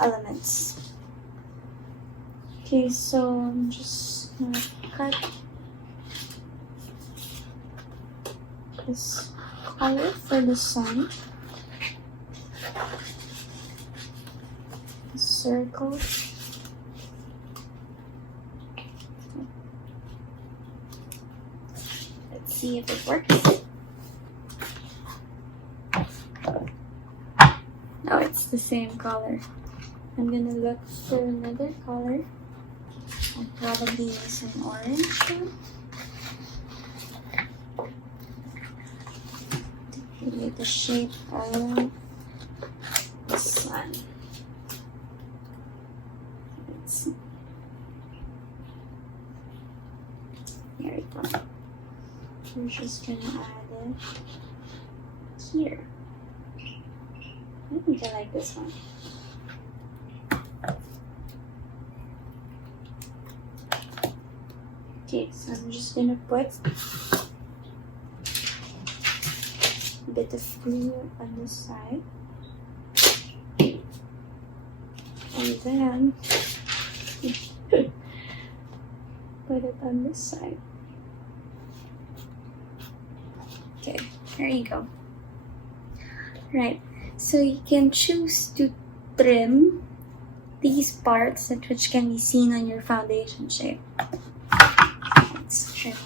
elements. Okay, so I'm just gonna cut this color for the sun. A circle. Let's see if it works. No, it's the same color. I'm gonna look for another color. I'll probably use an orange one to create the shape of the sun. Let's see. There we go. We're just gonna add it here. I think I like this one. Okay, so I'm just gonna put a bit of glue on this side. And then put it on this side. Okay, there you go. Right, so you can choose to trim these parts which can be seen on your foundation shape. Let's trim.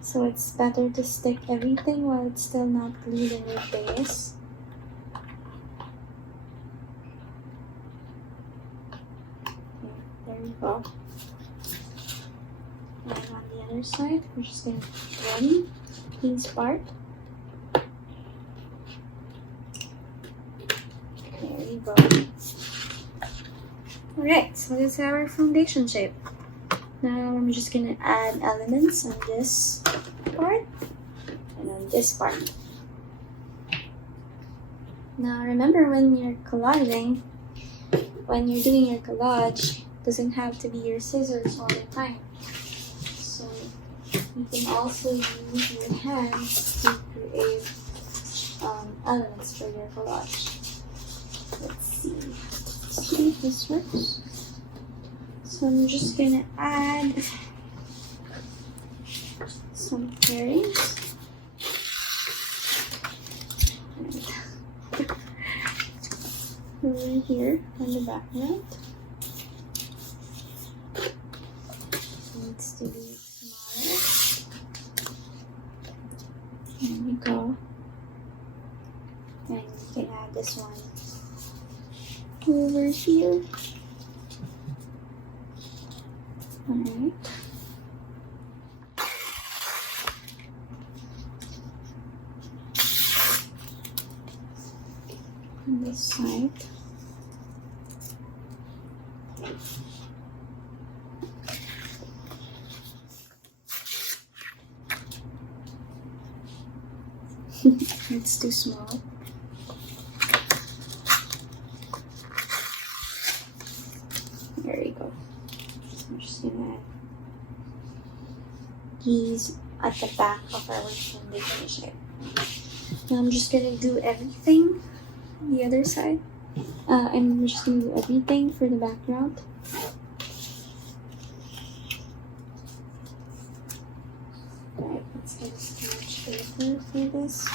So it's better to stick everything while it's still not glued in your base. Okay, there you go. And on the other side, we're just going to trim this part. There you go. Alright, so this is our foundation shape. Now I'm just going to add elements on this part and on this part. Now remember, when you're collaging, when you're doing your collage, it doesn't have to be your scissors all the time. So you can also use your hands to create elements for your collage. Let's see if this works. So I'm just gonna add some pairings. Over here on the background. Needs to be smaller. There we go. And you can add this one over here. Alright. On this side. It's too small. There you go. So I'm just gonna add these at the back of our foundation shape. Now I'm just gonna do everything on the other side. I'm just gonna do everything for the background. Let's get a sketch paper for this.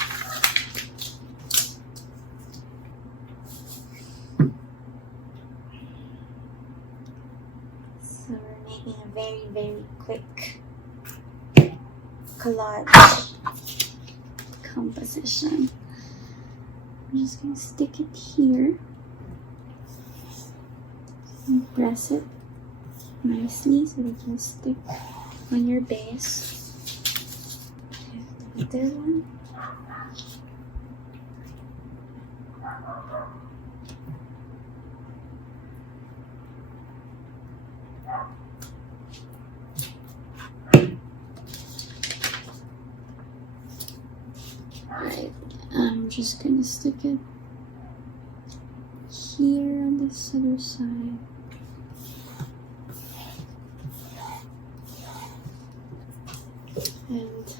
So we're making a very, very quick collage composition. I'm just going to stick it here and press it nicely so it can stick on your base. The other one. Alright, I'm just gonna stick it here on this other side. And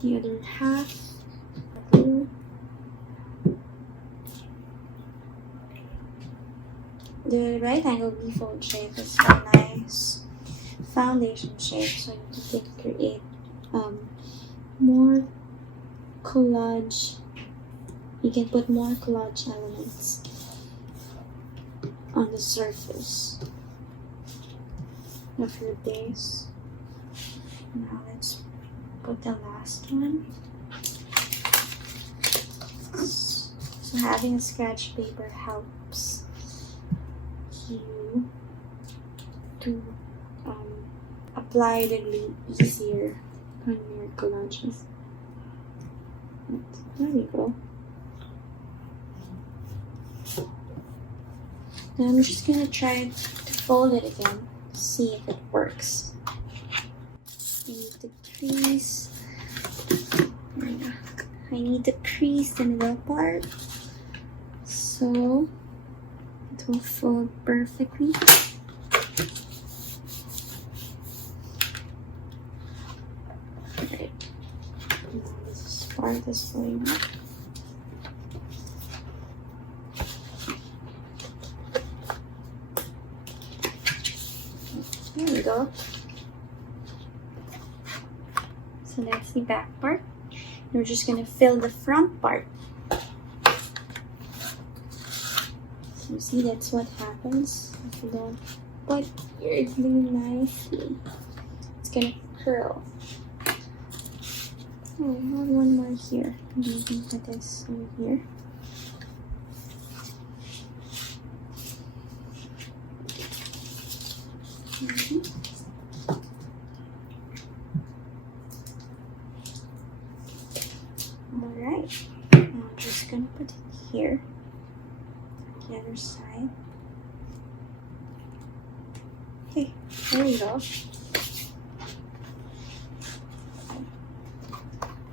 the other half here. The right angle V-Fold shape is a nice foundation shape, so you can create more collage. You can put more collage elements on the surface of your base. Now let's put the last one. So having a sketch paper helps you to apply the glue easier on your collages. There we go. Now I'm just gonna try to fold it again to see if it works. I need to crease. I need to crease the middle part so it will fold perfectly. Alright. Now this part is going up. There we go. So that's the back part. We're just gonna fill the front part. So you see, that's what happens if you don't put your glue nicely. It's gonna curl. Oh, we have one more here. You can put this over here. Alright, now I'm just gonna put it here, the other side. Okay, there we go.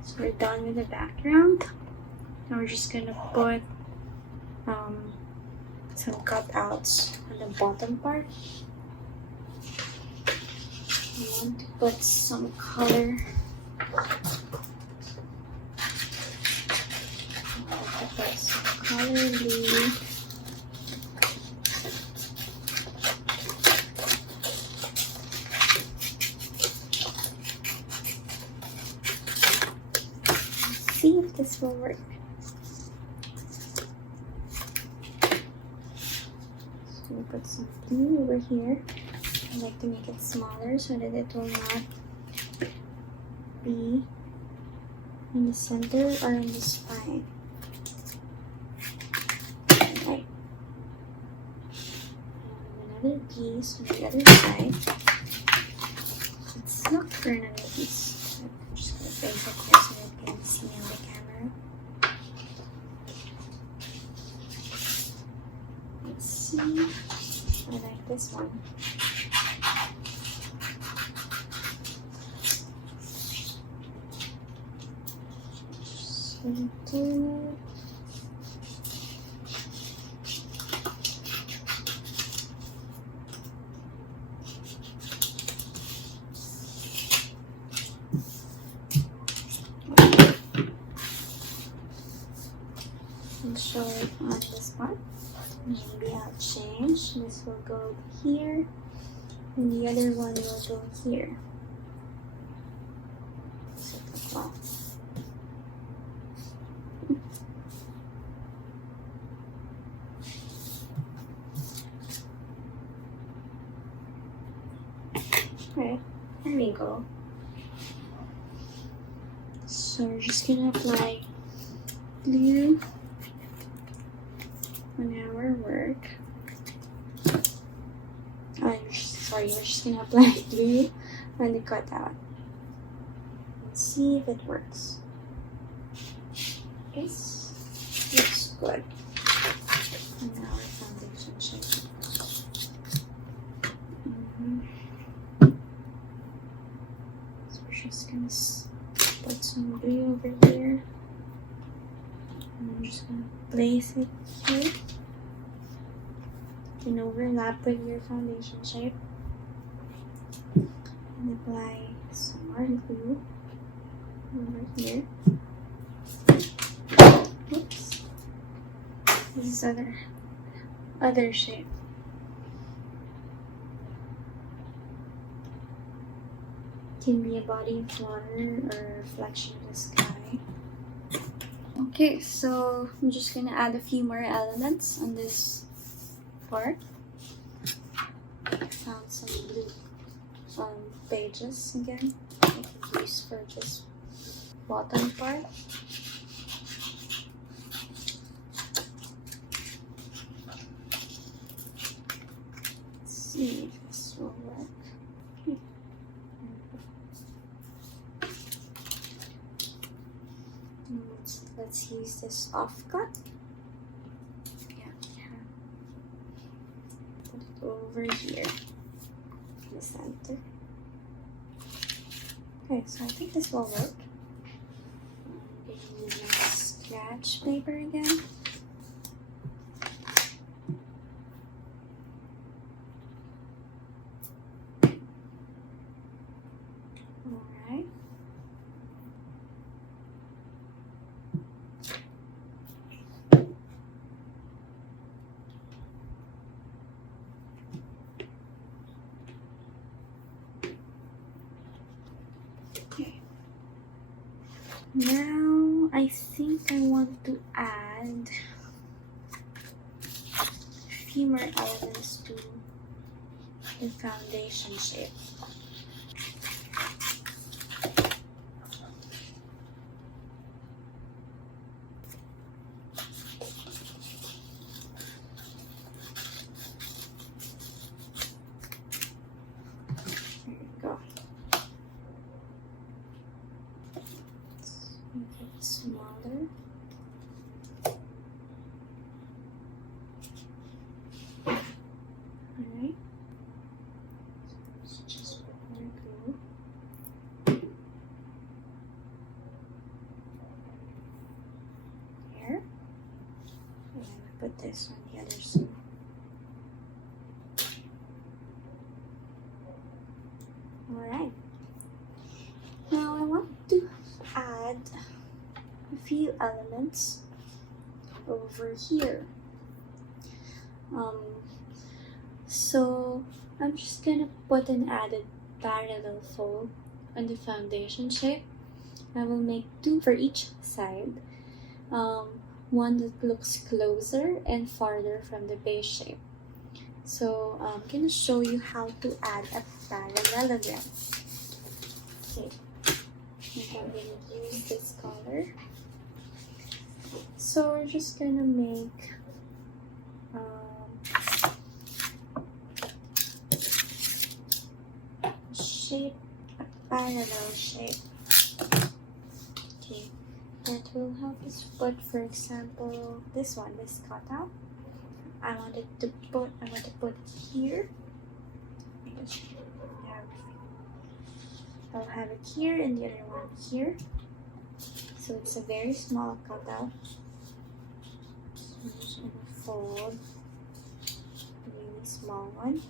So we're done with the background. Now we're just gonna put some cutouts on the bottom part. I want to put some color. Color blue. Let's see if this will work. So we'll put some blue over here. I like to make it smaller so that it will not be in the center or in the spine. Right. Another piece on the other side. Let's look for another piece. I'm just going to place it here so that you can see on the camera. Let's see. I like this one. So show it on this part. Maybe I'll change. This will go here, and the other one will go here. Wow. Okay, there we go. So we're just gonna apply glue on our work. We're just gonna apply glue on the cutout. Let's see if it works. Yes, looks good. And now our foundation shape. So we're just gonna put some glue over here. And I'm just gonna place it here. You can overlap with your foundation shape. And apply some more glue over here. Oops. This is other shape. Can be a body of water or a reflection of the sky. Okay, so I'm just gonna add a few more elements on this part. I found some blue pages again. I can use for this bottom part. Let's see if this will work. Let's use this offcut. Yeah. Put it over here in the center. Okay, so I think this will work. I'm going to use my scratch paper again. Alright. Now I think I want to add a few more elements to the foundation shape. There we go. Make it smaller. Alright. So just put more glue. Here. And I put this on the other side. Alright. Now I want to add a few elements over here. So I'm just gonna put an added parallel fold on the foundation shape. I will make two for each side. One that looks closer and farther from the base shape. So I'm gonna show you how to add a parallelogram. Okay. I'm going to use this color. So we're just gonna make shape, a parallel shape. Okay, that will help us put, for example, this cutout. I want to put it here. I'll have it here and the other one here. So it's a very small cutout. So I'm just going to fold a really small one.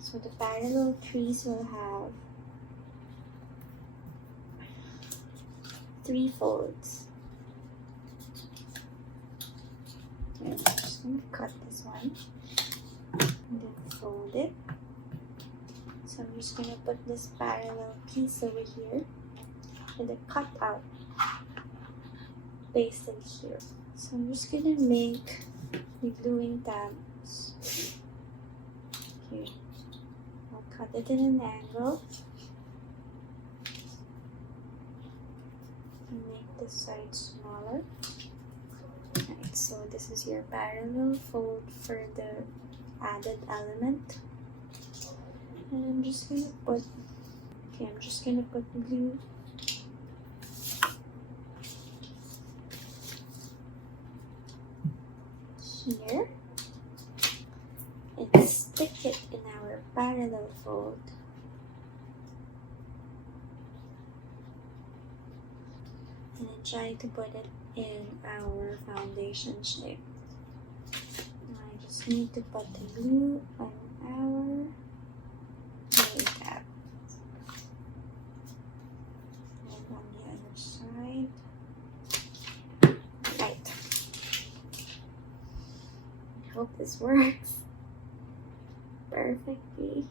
So the parallel trees will have 3 folds. Okay, I'm just going to cut this one and then fold it. So I'm just going to put this parallel piece over here. and a cutout pasted here. So I'm just gonna make the gluing tabs here. I'll cut it in an angle and make this side smaller. Right, so this is your parallel fold for the added element. And I'm just gonna put glue here and stick it in our parallel fold. And then try to put it in our foundation shape. Now I just need to put the glue on our gluing tab. And on the other side. Right. I hope this works perfectly.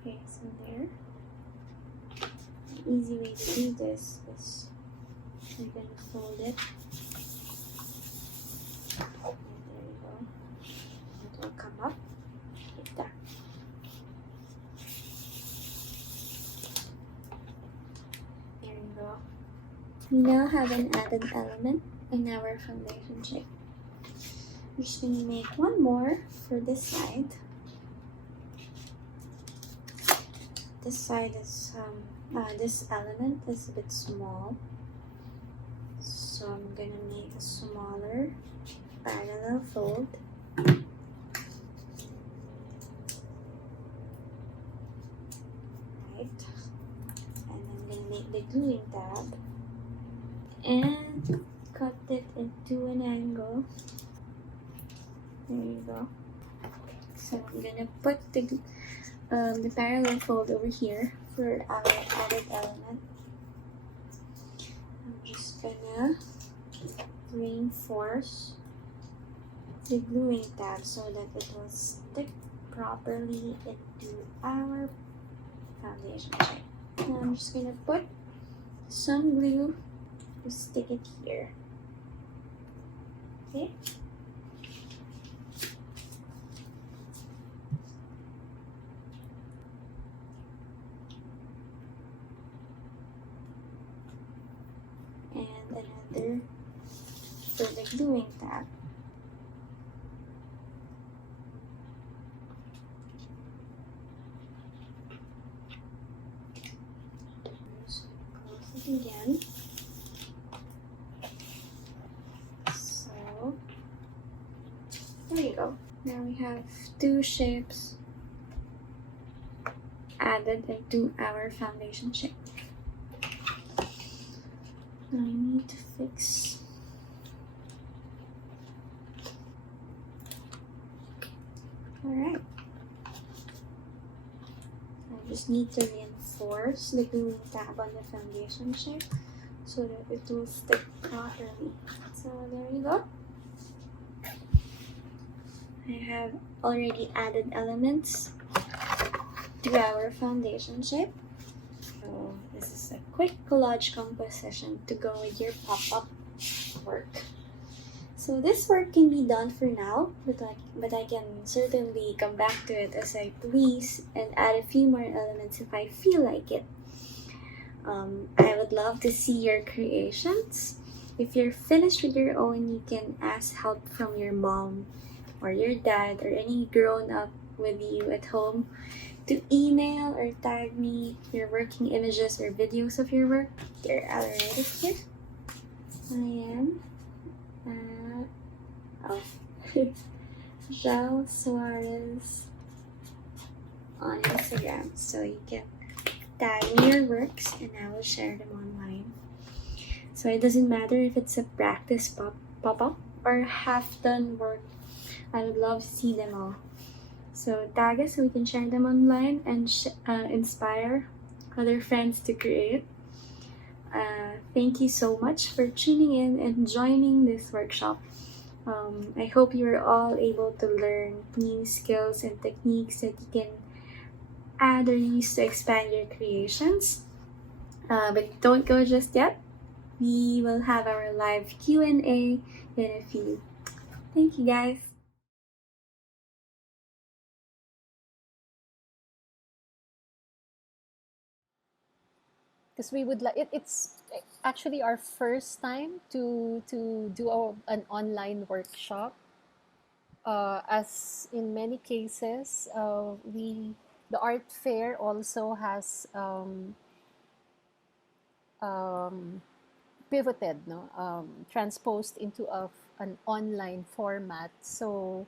Okay, so there. An easy way to do this is we're going to fold it. And there you go. It will come up like that. There you go. We now have an added element in our foundation shape. We're just going to make one more for this side. This side is, this element is a bit small. So I'm going to make a smaller parallel fold. Right. And I'm going to make the gluing tab and cut it into an angle. There you go. So I'm gonna put the parallel fold over here for our added element. I'm just gonna reinforce the gluing tab so that it will stick properly into our foundation shape. Now I'm just gonna put some glue to stick it here. Okay. And another for the gluing tab. Just close it again. So there you go. Now we have two shapes added into our foundation shape. I need to fix alright. I just need to reinforce the gluing tab on the foundation shape so that it will stick properly. So there you go. I have already added elements to our foundation shape. So this is a quick collage composition to go with your pop-up work. So this work can be done for now, but I can certainly come back to it as I please and add a few more elements if I feel like it. I would love to see your creations. If you're finished with your own, you can ask help from your mom or your dad or any grown-up with you at home to email or tag me your working images or videos of your work. Here, I'll write it here. I am Jel Suarez on Instagram. So you can tag me your works and I will share them online. So it doesn't matter if it's a practice pop-up or half-done work. I would love to see them all. So tag us so we can share them online and inspire other friends to create. Thank you so much for tuning in and joining this workshop. I hope you are all able to learn new skills and techniques that you can add or use to expand your creations. But don't go just yet. We will have our live Q&A in a few. Thank you, guys. Because we would like it's actually our first time to do an online workshop. As in many cases, the art fair also has um, pivoted, no, transposed into an online format. So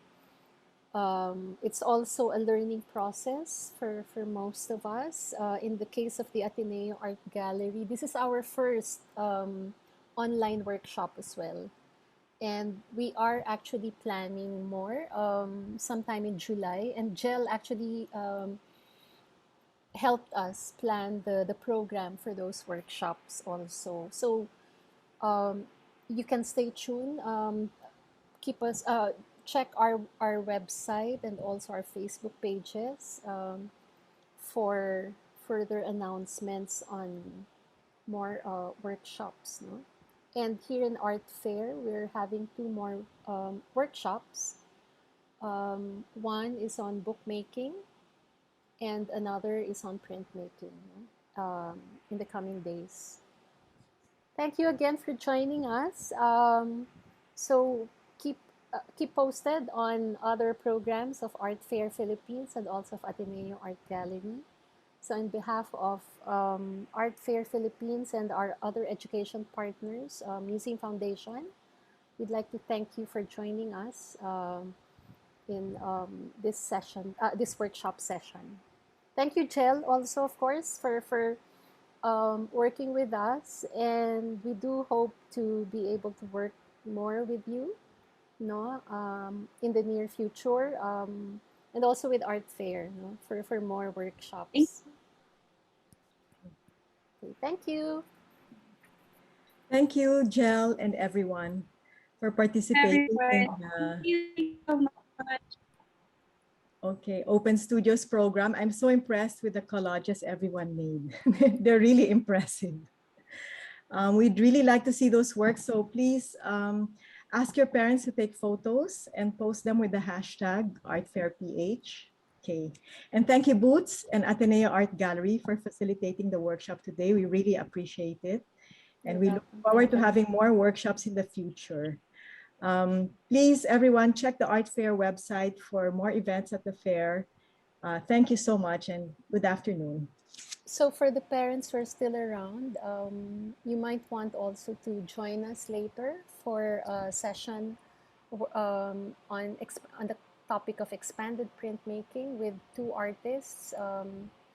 it's also a learning process for most of us. In the case of the Ateneo Art Gallery, this is our first online workshop as well. And we are actually planning more sometime in July. And Jel actually helped us plan the program for those workshops also. So you can stay tuned. Keep us check our website and also our Facebook pages for further announcements on more workshops. No? And here in Art Fair, we're having two more workshops. One is on bookmaking, and another is on printmaking, no? In the coming days. Thank you again for joining us. So keep posted on other programs of Art Fair Philippines and also of Ateneo Art Gallery. So on behalf of Art Fair Philippines and our other education partners, Museum Foundation, we'd like to thank you for joining us in this session, this workshop session. Thank you, Jel, also, of course, for working with us, and we do hope to be able to work more with you, no, in the near future, and also with Art Fair, no, for more workshops. Okay, thank you. Thank you, Jel, and everyone for participating in Everyone. the Thank you so much. Open Studios program. I'm so impressed with the collages everyone made. They're really impressive. We'd really like to see those works, so please ask your parents to take photos and post them with the hashtag ArtFairPH. Okay, and thank you, Boots and Ateneo Art Gallery, for facilitating the workshop today. We really appreciate it, and You're we look welcome. forward to having more workshops in the future. Please, everyone, check the Art Fair website for more events at the fair. Thank you so much, and good afternoon. So for the parents who are still around, you might want also to join us later for a session on the topic of expanded printmaking with two artists,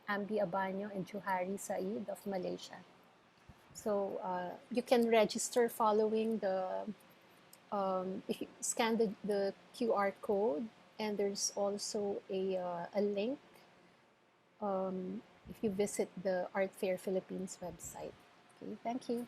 Ambi Abanyo and Juhari Said of Malaysia. So you can register following if you scan the QR code, and there's also a link if you visit the Art Fair Philippines website. Okay, thank you.